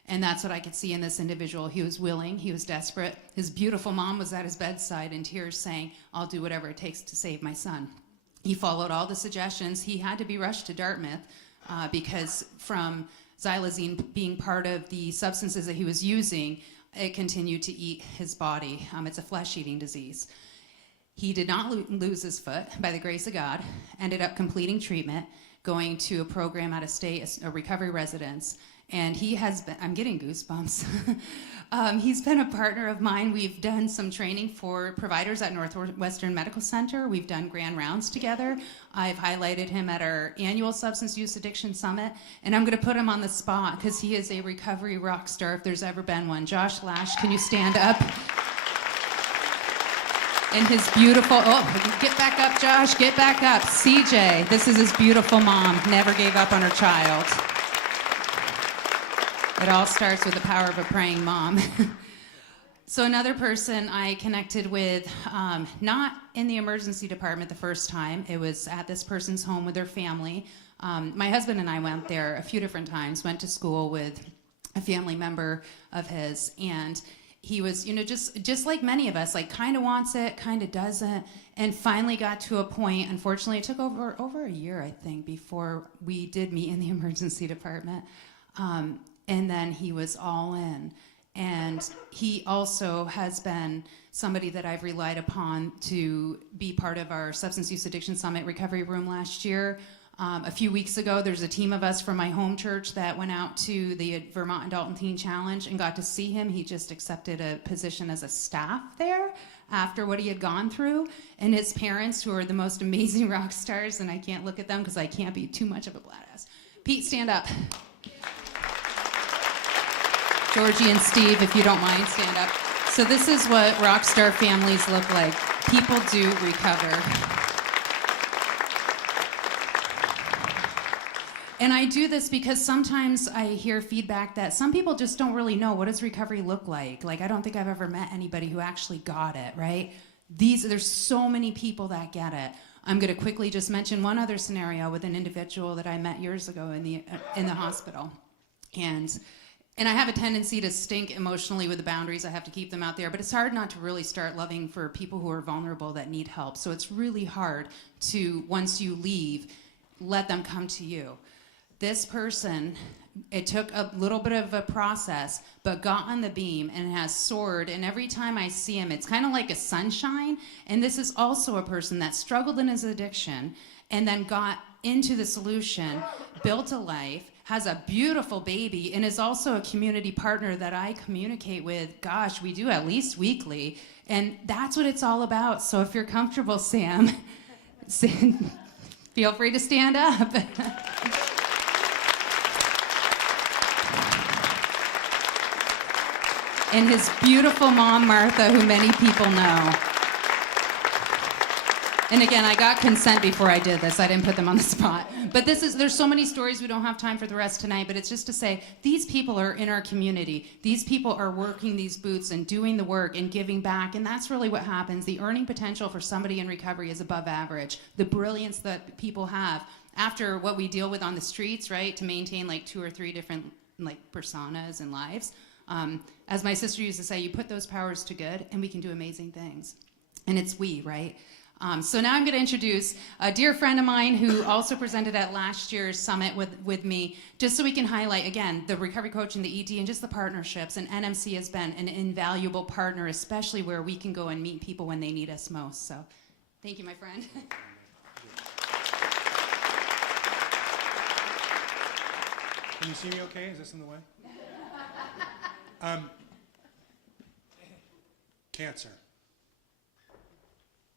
And that's what I could see in this individual. He was willing. He was desperate. His beautiful mom was at his bedside in tears saying, "I'll do whatever it takes to save my son." He followed all the suggestions. He had to be rushed to Dartmouth because from xylazine being part of the substances that he was using, it continued to eat his body. It's a flesh-eating disease. He did not lose his foot, by the grace of God, ended up completing treatment, going to a program out of state, a recovery residence, and he has been, I'm getting goosebumps. He's been a partner of mine. We've done some training for providers at Northwestern Medical Center. We've done grand rounds together. I've highlighted him at our annual Substance Use Addiction Summit, and I'm going to put him on the spot because he is a recovery rock star if there's ever been one. Josh Lash, can you stand up? And his beautiful, oh, get back up, Josh, get back up. CJ, this is his beautiful mom, never gave up on her child. It all starts with the power of a praying mom. So another person I connected with, not in the emergency department the first time, it was at this person's home with their family. My husband and I went there a few different times, went to school with a family member of his, and he was, just like many of us, like kind of wants it, kind of doesn't, and finally got to a point, unfortunately, it took over a year, I think, before we did meet in the emergency department. And then he was all in. And he also has been somebody that I've relied upon to be part of our Substance Use Addiction Summit recovery room last year. A few weeks ago, there's a team of us from my home church that went out to the Vermont Adult and Teen Challenge and got to see him. He just accepted a position as a staff there after what he had gone through. And his parents, who are the most amazing rock stars, and I can't look at them because I can't be too much of a badass. Pete, stand up. Georgie and Steve, if you don't mind, stand up. So this is what rock star families look like. People do recover. And I do this because sometimes I hear feedback that some people just don't really know, what does recovery look like? Like, I don't think I've ever met anybody who actually got it, right? There's so many people that get it. I'm going to quickly just mention one other scenario with an individual that I met years ago in the hospital. And I have a tendency to stink emotionally with the boundaries. I have to keep them out there. But it's hard not to really start loving for people who are vulnerable that need help. So it's really hard to, once you leave, let them come to you. This person, it took a little bit of a process, but got on the beam and has soared. And every time I see him, it's kind of like a sunshine. And this is also a person that struggled in his addiction and then got into the solution, built a life, has a beautiful baby, and is also a community partner that I communicate with, gosh, we do at least weekly. And that's what it's all about. So if you're comfortable, Sam, feel free to stand up. And his beautiful mom, Martha, who many people know. And again, I got consent before I did this. I didn't put them on the spot. But there's so many stories, we don't have time for the rest tonight, but it's just to say, these people are in our community. These people are working these booths and doing the work and giving back, and that's really what happens. The earning potential for somebody in recovery is above average. The brilliance that people have after what we deal with on the streets, right, to maintain like 2 or 3 different like personas and lives. As my sister used to say, you put those powers to good and we can do amazing things. And it's we, right? So now I'm going to introduce a dear friend of mine who also presented at last year's summit with me, just so we can highlight, again, the recovery coach and the ED and just the partnerships. And NMC has been an invaluable partner, especially where we can go and meet people when they need us most. So thank you, my friend. Can you see me okay? Is this in the way? Cancer.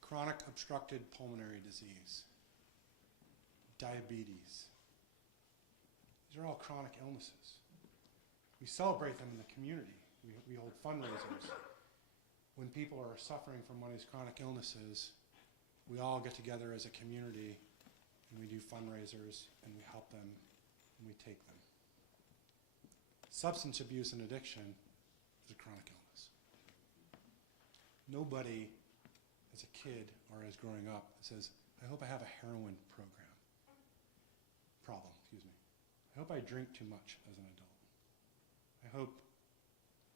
Chronic obstructed pulmonary disease. Diabetes. These are all chronic illnesses. We celebrate them in the community. We hold fundraisers. When people are suffering from one of these chronic illnesses, we all get together as a community and we do fundraisers and we help them and we take them. Substance abuse and addiction is a chronic illness. Nobody as a kid or as growing up says, I hope I have a heroin problem. I hope I drink too much as an adult. I hope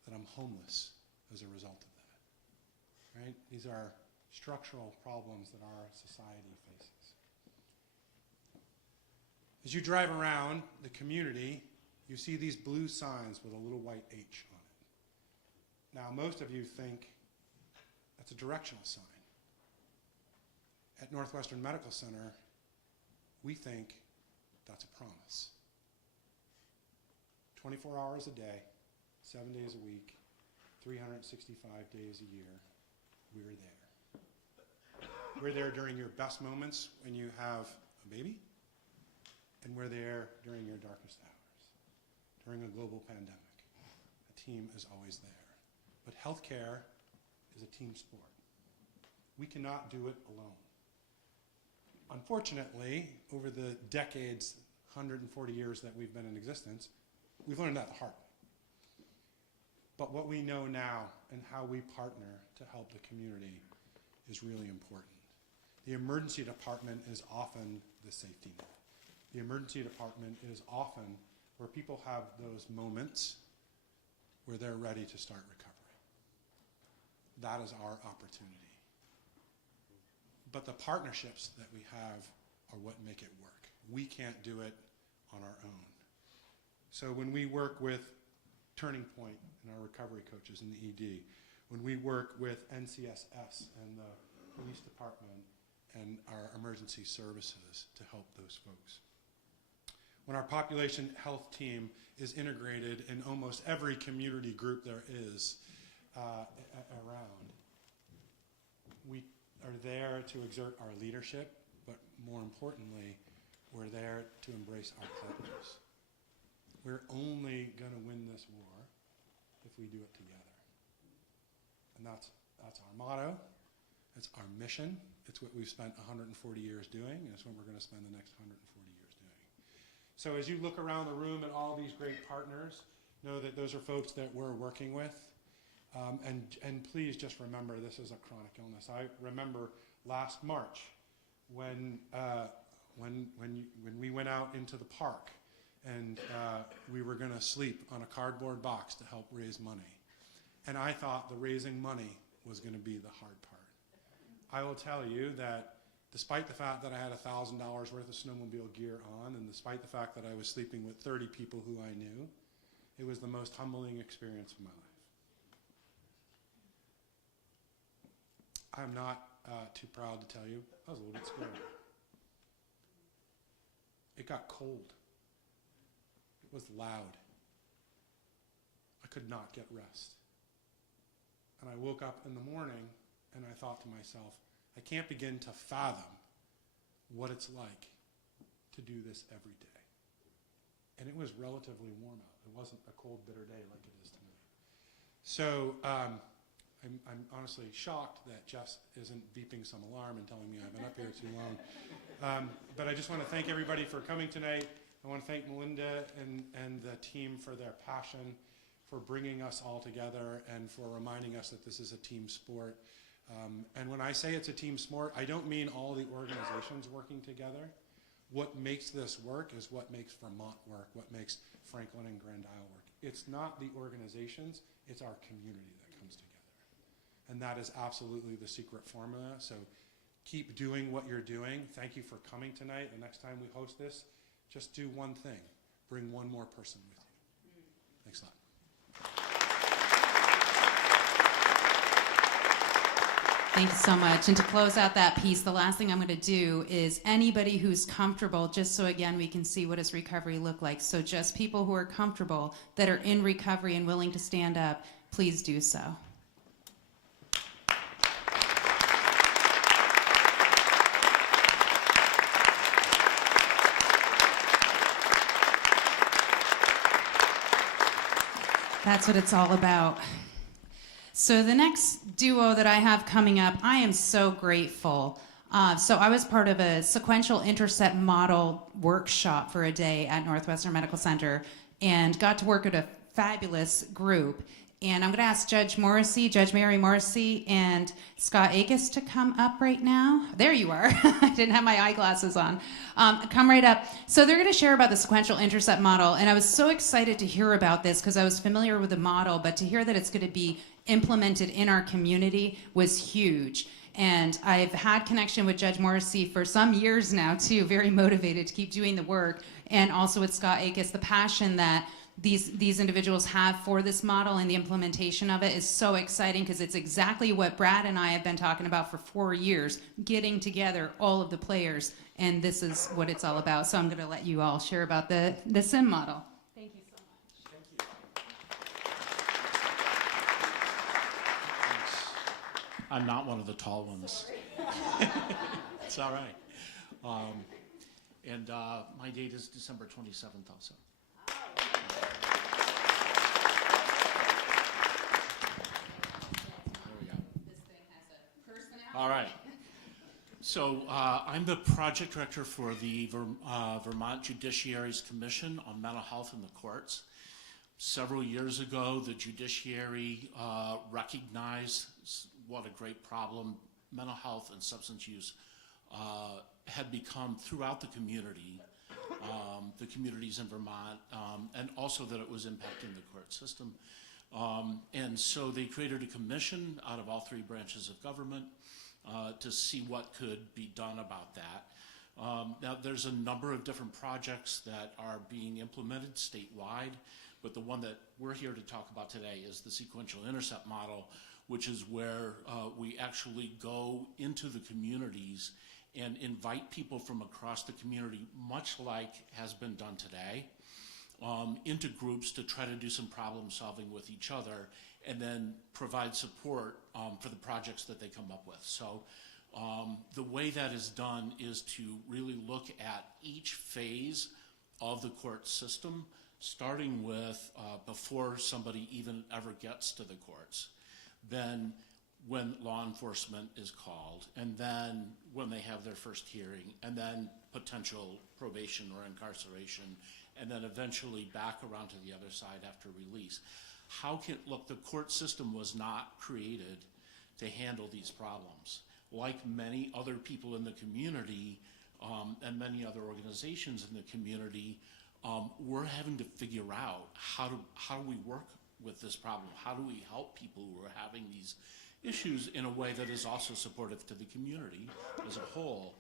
that I'm homeless as a result of that. Right? These are structural problems that our society faces. As you drive around the community, you see these blue signs with a little white H on it. Now, most of you think that's a directional sign. At Northwestern Medical Center, we think that's a promise. 24 hours a day, 7 days a week, 365 days a year, we're there. We're there during your best moments when you have a baby, and we're there during your darkest hours. During a global pandemic, a team is always there. But healthcare is a team sport. We cannot do it alone. Unfortunately, over the decades, 140 years that we've been in existence, we've learned that the hard way. But what we know now and how we partner to help the community is really important. The emergency department is often the safety net. The emergency department is often where people have those moments where they're ready to start recovery. That is our opportunity. But the partnerships that we have are what make it work. We can't do it on our own. So when we work with Turning Point and our recovery coaches in the ED, when we work with NCSS and the police department and our emergency services to help those folks. When our population health team is integrated in almost every community group there is around, we are there to exert our leadership, but more importantly, we're there to embrace our partners. We're only going to win this war if we do it together. And that's our motto, it's our mission, it's what we've spent 140 years doing, and it's what we're going to spend the next 140 years doing. So as you look around the room at all these great partners, know that those are folks that we're working with. And please just remember, this is a chronic illness. I remember last March when we went out into the park and we were going to sleep on a cardboard box to help raise money. And I thought the raising money was going to be the hard part. I will tell you that despite the fact that I had $1,000 worth of snowmobile gear on, and despite the fact that I was sleeping with 30 people who I knew, it was the most humbling experience of my life. I'm not too proud to tell you, I was a little bit scared. It got cold. It was loud. I could not get rest. And I woke up in the morning and I thought to myself, I can't begin to fathom what it's like to do this every day. And it was relatively warm out. It wasn't a cold, bitter day like it is tonight. So I'm honestly shocked that Jess isn't beeping some alarm and telling me I've been up here too long. But I just want to thank everybody for coming tonight. I want to thank Melinda and the team for their passion, for bringing us all together, and for reminding us that this is a team sport. And when I say it's a team sport, I don't mean all the organizations working together. What makes this work is what makes Vermont work, what makes Franklin and Grand Isle work. It's not the organizations, it's our community that comes together. And that is absolutely the secret formula. So keep doing what you're doing. Thank you for coming tonight. The next time we host this, just do one thing. Bring one more person with you. Thanks a lot. Thank you so much. And to close out that piece, the last thing I'm going to do is anybody who's comfortable, just so again we can see what does recovery look like. So just people who are comfortable, that are in recovery and willing to stand up, please do so. That's what it's all about. So the next duo that I have coming up, I am so grateful. So I was part of a sequential intercept model workshop for a day at Northwestern Medical Center and got to work with a fabulous group. And I'm going to ask Judge Mary Morrissey, and Scott Akis to come up right now. There you are. I didn't have my eyeglasses on. Come right up. So they're going to share about the sequential intercept model. And I was so excited to hear about this because I was familiar with the model, but to hear that it's going to be implemented in our community was huge. And I've had connection with Judge Morrissey for some years now, too, very motivated to keep doing the work. And also with Scott Akis, the passion that these individuals have for this model and the implementation of it is so exciting because it's exactly what Brad and I have been talking about for 4 years, getting together all of the players, and this is what it's all about. So I'm going to let you all share about the SIM model. Thank you so much. I'm not one of the tall ones. It's all right. And my date is December 27th also. All right. So I'm the project director for the Vermont Judiciary's Commission on Mental Health in the Courts. Several years ago, the judiciary recognized what a great problem mental health and substance use had become throughout the communities in Vermont, and also that it was impacting the court system. And so they created a commission out of all three branches of government to see what could be done about that. Now, there's a number of different projects that are being implemented statewide, but the one that we're here to talk about today is the sequential intercept model, which is where we actually go into the communities and invite people from across the community, much like has been done today, into groups to try to do some problem solving with each other and then provide support for the projects that they come up with. So the way that is done is to really look at each phase of the court system, starting with before somebody even ever gets to the courts, then when law enforcement is called, and then when they have their first hearing, and then potential probation or incarceration, and then eventually back around to the other side after release. Look, the court system was not created to handle these problems. Like many other people in the community and many other organizations in the community, we're having to figure out how do we work with this problem? How do we help people who are having these issues in a way that is also supportive to the community as a whole?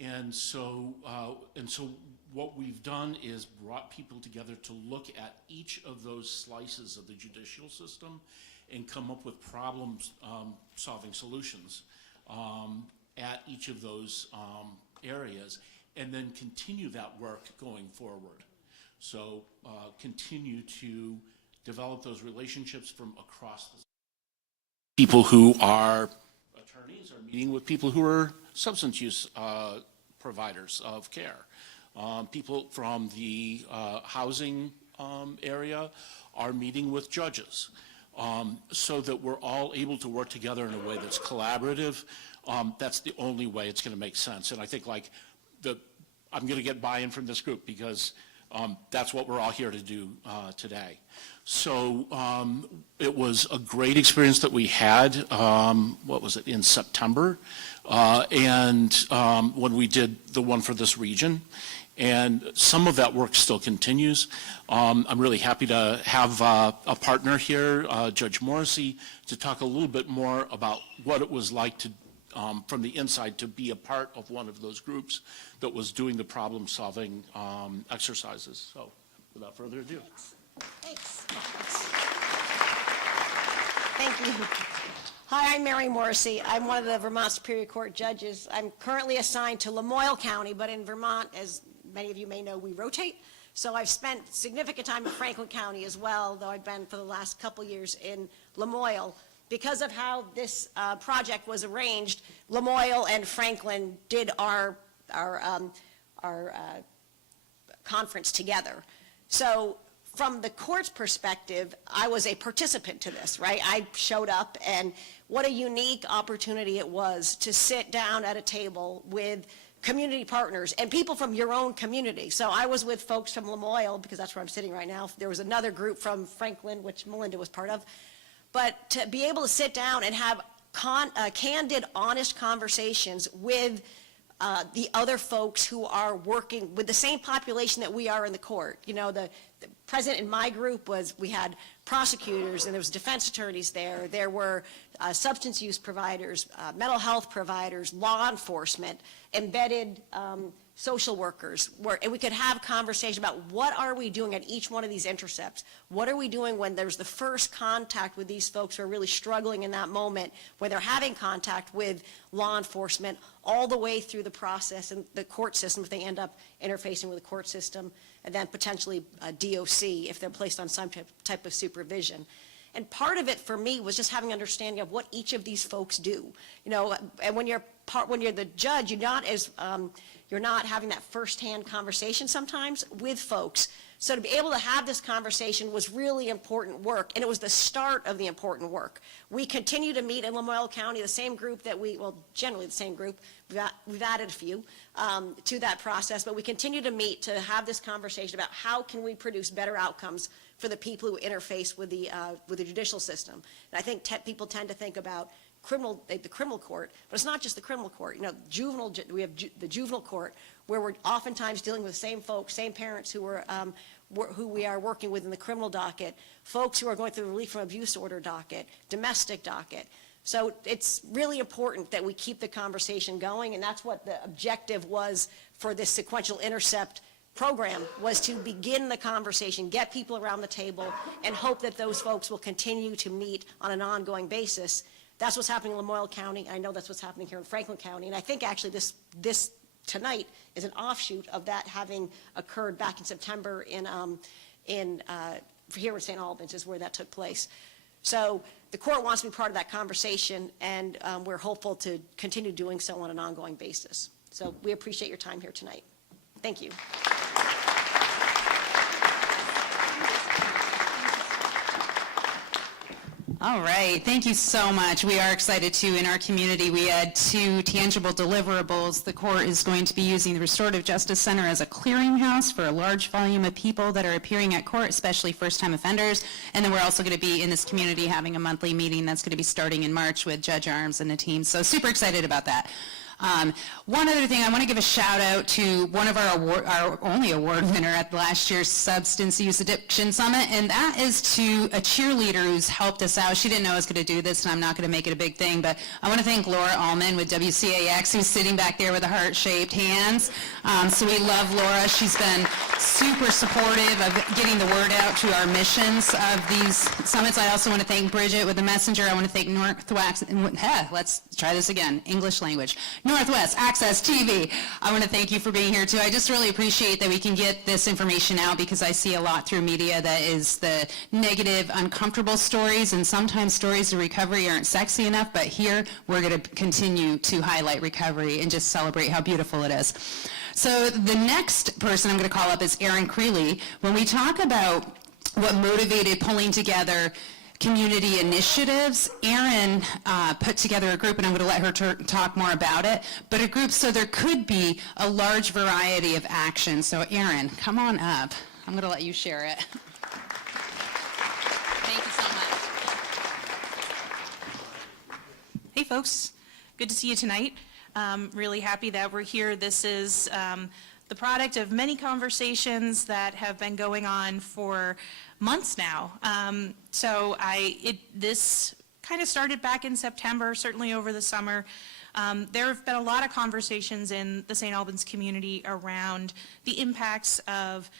And so what we've done is brought people together to look at each of those slices of the judicial system and come up with solving solutions at each of those areas, and then continue that work going forward. So continue to develop those relationships from across the people who are attorneys are meeting with people who are substance use providers of care. People from the housing area are meeting with judges. so that we're all able to work together in a way that's collaborative. That's the only way it's going to make sense. And I think I'm going to get buy-in from this group because that's what we're all here to do today. So it was a great experience that we had, what was it, in September, and when we did the one for this region. And some of that work still continues. I'm really happy to have a partner here, Judge Morrissey, to talk a little bit more about what it was like to, from the inside, to be a part of one of those groups that was doing the problem-solving exercises. So without further ado. Thanks. Thank you. Hi, I'm Mary Morrissey. I'm one of the Vermont Superior Court judges. I'm currently assigned to Lamoille County, but in Vermont, as many of you may know, we rotate. So I've spent significant time in Franklin County as well, though I've been for the last couple years in Lamoille. Because of how this project was arranged, Lamoille and Franklin did our conference together. So from the court's perspective, I was a participant to this, right? I showed up, and what a unique opportunity it was to sit down at a table with community partners and people from your own community. So I was with folks from Lamoille, because that's where I'm sitting right now. There was another group from Franklin, which Melinda was part of. But to be able to sit down and have candid, honest conversations with the other folks who are working with the same population that we are in the court. You know, the present in my group we had prosecutors, and there was defense attorneys there. There were substance use providers, mental health providers, law enforcement, embedded social workers, and we could have conversation about what are we doing at each one of these intercepts. What are we doing when there's the first contact with these folks who are really struggling in that moment, when they're having contact with law enforcement, all the way through the process and the court system if they end up interfacing with the court system, and then potentially DOC if they're placed on some type of supervision. And part of it for me was just having understanding of what each of these folks do. You know, and when you're the judge, you're not having that firsthand conversation sometimes with folks. So to be able to have this conversation was really important work, and it was the start of the important work. We continue to meet in Lamoille County, the same group that generally the same group. We've added a few to that process, but we continue to meet to have this conversation about how can we produce better outcomes for the people who interface with the judicial system. And I think people tend to think about the criminal court, but it's not just the criminal court. You know, we have the juvenile court, where we're oftentimes dealing with the same folks, same parents who we are working with in the criminal docket, folks who are going through the relief from abuse order docket, domestic docket. So it's really important that we keep the conversation going, and that's what the objective was for this sequential intercept program, was to begin the conversation, get people around the table, and hope that those folks will continue to meet on an ongoing basis. That's what's happening in Lamoille County. I know that's what's happening here in Franklin County, and I think actually this tonight is an offshoot of that having occurred back in September here in St. Albans is where that took place. So the court wants to be part of that conversation, and we're hopeful to continue doing so on an ongoing basis. So we appreciate your time here tonight. Thank you. All right, thank you so much. We are excited too. In our community, we had 2 tangible deliverables. The court is going to be using the Restorative Justice Center as a clearinghouse for a large volume of people that are appearing at court, especially first-time offenders. And then we're also going to be in this community having a monthly meeting that's going to be starting in March with Judge Arms and the team. So super excited about that. One other thing, I want to give a shout out to one of our only award winner at last year's Substance Use Addiction Summit, and that is to a cheerleader who's helped us out. She didn't know I was going to do this, and I'm not going to make it a big thing, but I want to thank Laura Allman with WCAX, who's sitting back there with the heart-shaped hands. So we love Laura. She's been super supportive of getting the word out to our missions of these summits. I also want to thank Bridget with the messenger. I want to thank Northwest, let's try this again, English language. Northwest Access TV. I want to thank you for being here too. I just really appreciate that we can get this information out, because I see a lot through media that is the negative, uncomfortable stories, and sometimes stories of recovery aren't sexy enough, but here we're going to continue to highlight recovery and just celebrate how beautiful it is. So the next person I'm going to call up is Erin Creeley. When we talk about what motivated pulling together community initiatives. Erin put together a group, and I'm going to let her talk more about it, but a group so there could be a large variety of actions. So Erin, come on up. I'm going to let you share it. Thank you so much. Hey folks, good to see you tonight. Really happy that we're here. This is the product of many conversations that have been going on for months now. This kind of started back in September, certainly over the summer. There have been a lot of conversations in the St. Albans community around the impacts of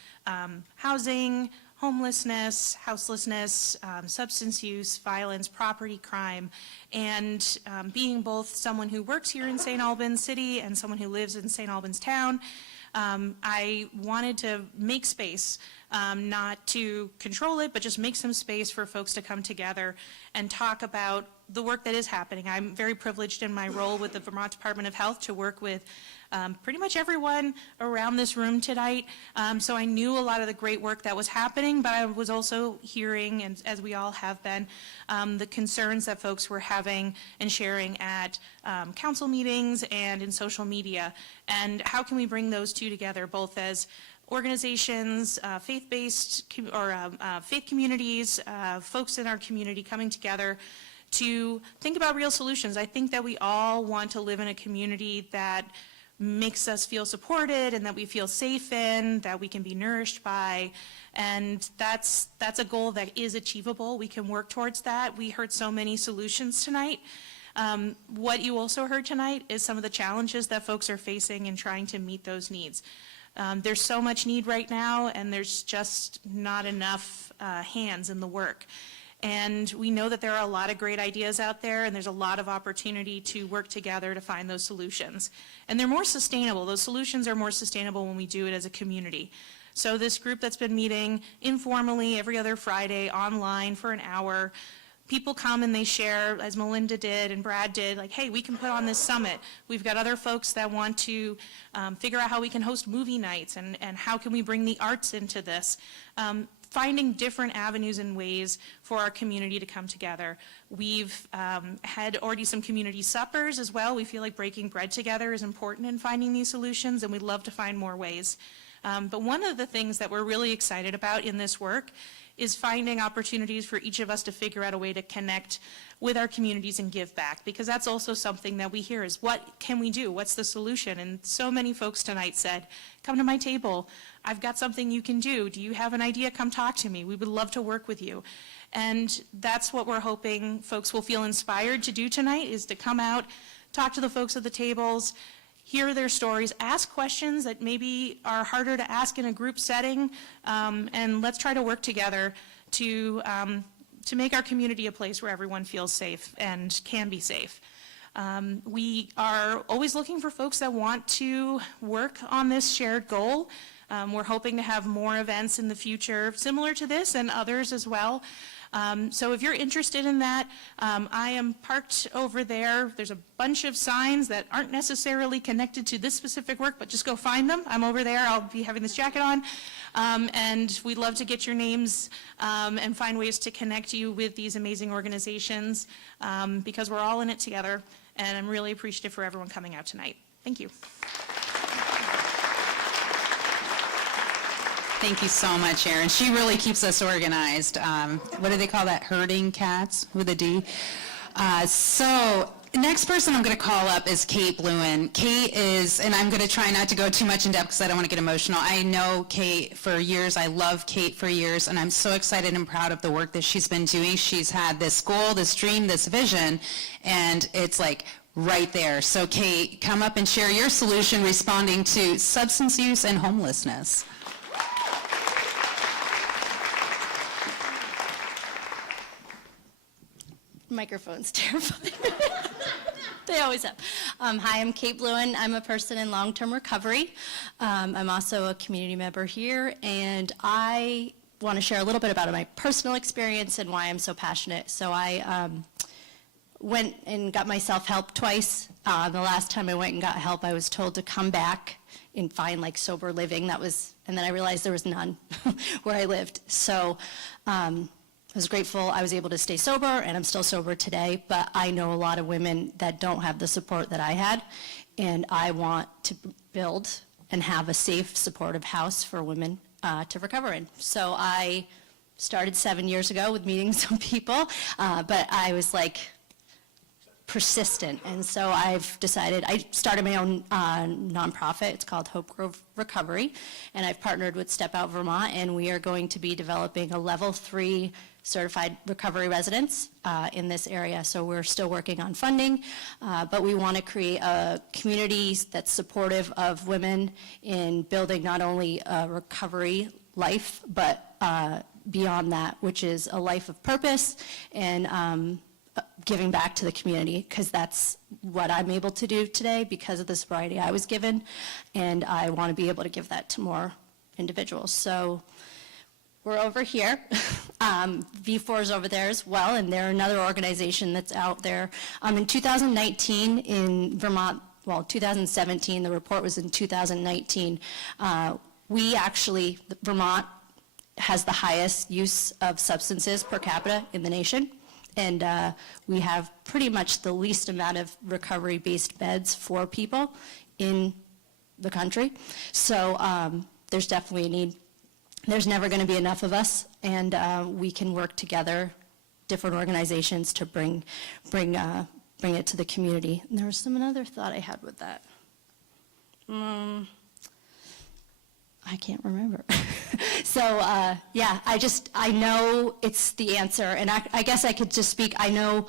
housing, homelessness, houselessness, substance use, violence, property crime, and being both someone who works here in St. Albans City and someone who lives in St. Albans Town, I wanted to make space, not to control it, but just make some space for folks to come together and talk about the work that is happening. I'm very privileged in my role with the Vermont Department of Health to work with pretty much everyone around this room tonight. So I knew a lot of the great work that was happening, but I was also hearing, and as we all have been, the concerns that folks were having and sharing at council meetings and in social media. And how can we bring those two together, both as organizations, faith-based or faith communities, folks in our community coming together to think about real solutions. I think that we all want to live in a community that makes us feel supported and that we feel safe in, that we can be nourished by, and that's a goal that is achievable. We can work towards that. We heard so many solutions tonight. What you also heard tonight is some of the challenges that folks are facing in trying to meet those needs. There's so much need right now, and there's just not enough hands in the work. And we know that there are a lot of great ideas out there, and there's a lot of opportunity to work together to find those solutions. And they're more sustainable. Those solutions are more sustainable when we do it as a community. So this group that's been meeting informally every other Friday online for an hour, people come and they share, as Melinda did and Brad did, like, hey, we can put on this summit. We've got other folks that want to figure out how we can host movie nights and how can we bring the arts into this. Finding different avenues and ways for our community to come together. We've had already some community suppers as well. We feel like breaking bread together is important in finding these solutions, and we'd love to find more ways. But one of the things that we're really excited about in this work is finding opportunities for each of us to figure out a way to connect with our communities and give back, because that's also something that we hear is, what can we do? What's the solution? And so many folks tonight said, come to my table. I've got something you can do. Do you have an idea? Come talk to me. We would love to work with you. And that's what we're hoping folks will feel inspired to do tonight, is to come out, talk to the folks at the tables, hear their stories, ask questions that maybe are harder to ask in a group setting, and let's try to work together to make our community a place where everyone feels safe and can be safe. We are always looking for folks that want to work on this shared goal. We're hoping to have more events in the future similar to this and others as well. So if you're interested in that, I am parked over there. There's a bunch of signs that aren't necessarily connected to this specific work, but just go find them. I'm over there. I'll be having this jacket on. And we'd love to get your names and find ways to connect you with these amazing organizations, because we're all in it together. And I'm really appreciative for everyone coming out tonight. Thank you. Thank you so much, Erin. She really keeps us organized. What do they call that? Herding cats with a D. So next person I'm going to call up is Kate Bluen. Kate is, and I'm going to try not to go too much in depth because I don't want to get emotional. I know Kate for years. I love Kate for years, and I'm so excited and proud of the work that she's been doing. She's had this goal, this dream, this vision, and it's like right there. So Kate, come up and share your solution responding to substance use and homelessness. Microphone's terrifying. They always have. Hi, I'm Kate Bluen. I'm a person in long-term recovery. I'm also a community member here, and I want to share a little bit about my personal experience and why I'm so passionate. So I went and got myself help twice. The last time I went and got help, I was told to come back and find like sober living. And then I realized there was none where I lived. So was grateful I was able to stay sober, and I'm still sober today, but I know a lot of women that don't have the support that I had, and I want to build and have a safe, supportive house for women to recover in. So I started 7 years ago with meeting some people, but I was like persistent, and so I've decided, I started my own nonprofit. It's called Hope Grove Recovery, and I've partnered with Step Out Vermont, and we are going to be developing a level 3 certified recovery residence in this area. So we're still working on funding, but we want to create a community that's supportive of women in building not only a recovery life, but beyond that, which is a life of purpose and giving back to the community, because that's what I'm able to do today because of the sobriety I was given, and I want to be able to give that to more individuals. So we're over here. V4 is over there as well, and they're another organization that's out there. In 2019 in Vermont, well, 2017, the report was in 2019, Vermont has the highest use of substances per capita in the nation, and we have pretty much the least amount of recovery-based beds for people in the country. So there's definitely a need. There's never going to be enough of us, and we can work together, different organizations, to bring it to the community. And there was another thought I had with that. I can't remember. So yeah, I know it's the answer, and I guess I could just speak. I know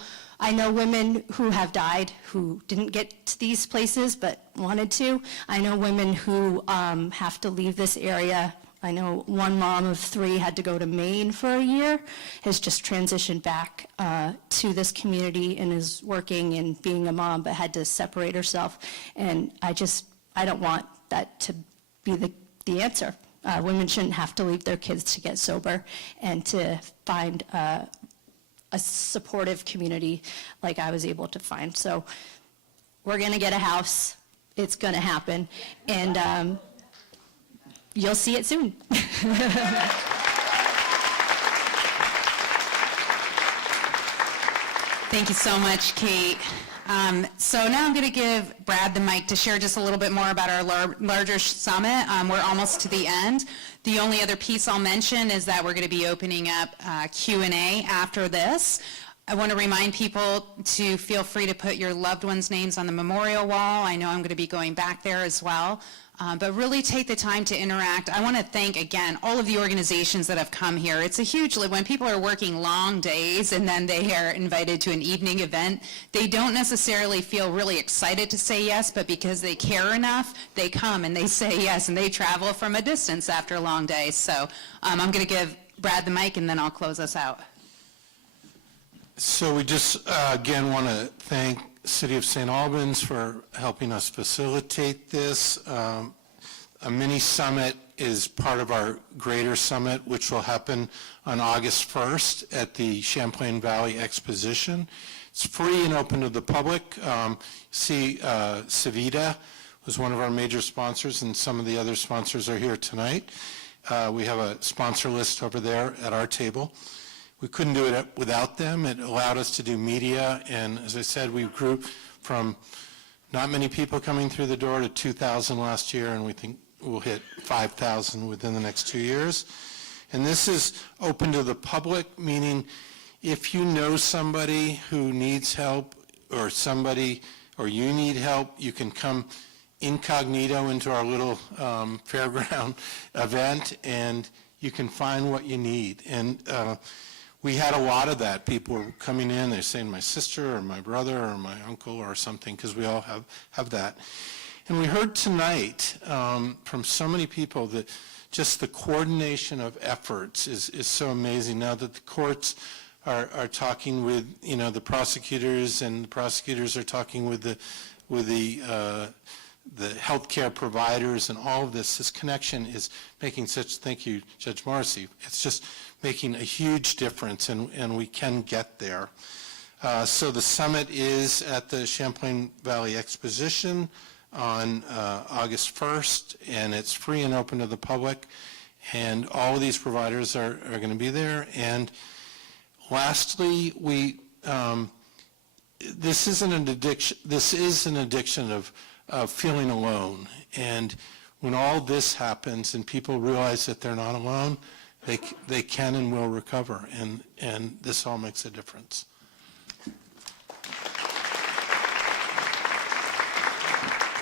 women who have died who didn't get to these places but wanted to. I know women who have to leave this area. I know one mom of 3 had to go to Maine for a year, has just transitioned back to this community and is working and being a mom, but had to separate herself. And I don't want that to be the answer. Women shouldn't have to leave their kids to get sober, and to find a supportive community like I was able to find. So we're gonna get a house, it's gonna happen, and you'll see it soon. Thank you so much, Kate. So now I'm going to give Brad the mic to share just a little bit more about our larger summit. We're almost to the end. The only other piece I'll mention is that we're going to be opening up Q&A after this. I want to remind people to feel free to put your loved ones' names on the memorial wall. I know I'm going to be going back there as well. But really take the time to interact. I want to thank, again, all of the organizations that have come here. It's a huge, when people are working long days and then they are invited to an evening event, they don't necessarily feel really excited to say yes, but because they care enough, they come and they say yes, and they travel from a distance after long days. So I'm going to give Brad the mic, and then I'll close us out. So we just, again, want to thank City of St. Albans for helping us facilitate this. A mini summit is part of our greater summit, which will happen on August 1st at the Champlain Valley Exposition. It's free and open to the public. Savita was one of our major sponsors, and some of the other sponsors are here tonight. We have a sponsor list over there at our table. We couldn't do it without them. It allowed us to do media, and as I said, we grew from not many people coming through the door to 2,000 last year, and we think we'll hit 5,000 within the next 2 years. And this is open to the public, meaning if you know somebody who needs help, or you need help, you can come incognito into our little fairground event, and you can find what you need. And we had a lot of that. People were coming in, they're saying my sister or my brother or my uncle or something, because we all have that. And we heard tonight from so many people that just the coordination of efforts is so amazing. Now that the courts are talking with, the prosecutors, and the prosecutors are talking with the healthcare providers, and all of this connection is making such, thank you, Judge Morrissey, it's just making a huge difference, and we can get there. So the summit is at the Champlain Valley Exposition on August 1st, and it's free and open to the public, and all of these providers are going to be there. And Lastly, this is an addiction of feeling alone. And when all this happens and people realize that they're not alone, they can and will recover. And this all makes a difference.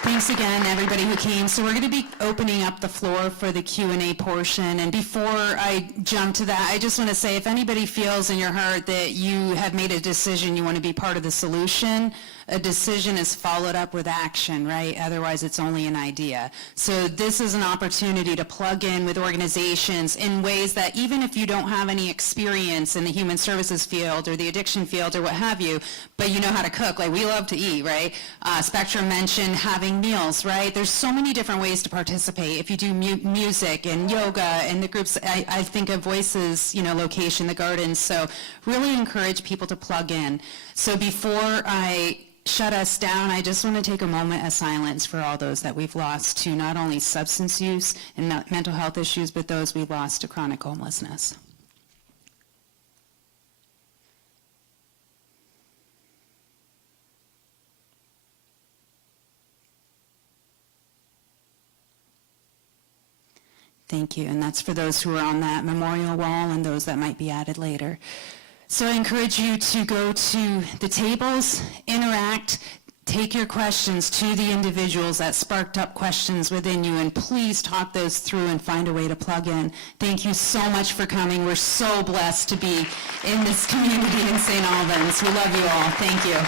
Thanks again, everybody who came. So we're going to be opening up the floor for the Q&A portion. And before I jump to that, I just want to say, if anybody feels in your heart that you have made a decision, you want to be part of the solution, a decision is followed up with action, right? Otherwise, it's only an idea. So this is an opportunity to plug in with organizations in ways that even if you don't have any experience in the human services field or the addiction field or what have you, but you know how to cook, like we love to eat, right? Spectrum mentioned having meals, right? There's so many different ways to participate. If you do music and yoga and the groups, I think of Voices, location, the gardens. So really encourage people to plug in. So before I shut us down, I just want to take a moment of silence for all those that we've lost to not only substance use and mental health issues, but those we lost to chronic homelessness. Thank you, and that's for those who are on that memorial wall and those that might be added later. So I encourage you to go to the tables, interact, take your questions to the individuals that sparked up questions within you, and please talk those through and find a way to plug in. Thank you so much for coming. We're so blessed to be in this community in St. Albans. We love you all. Thank you.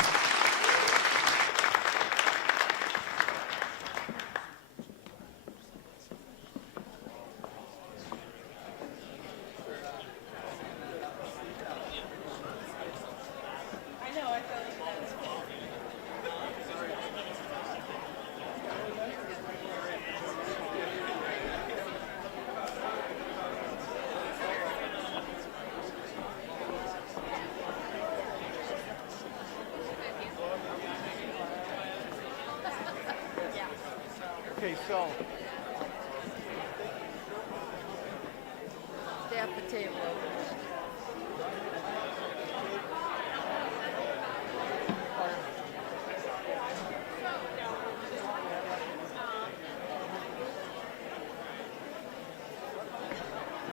Okay, so stay at the table.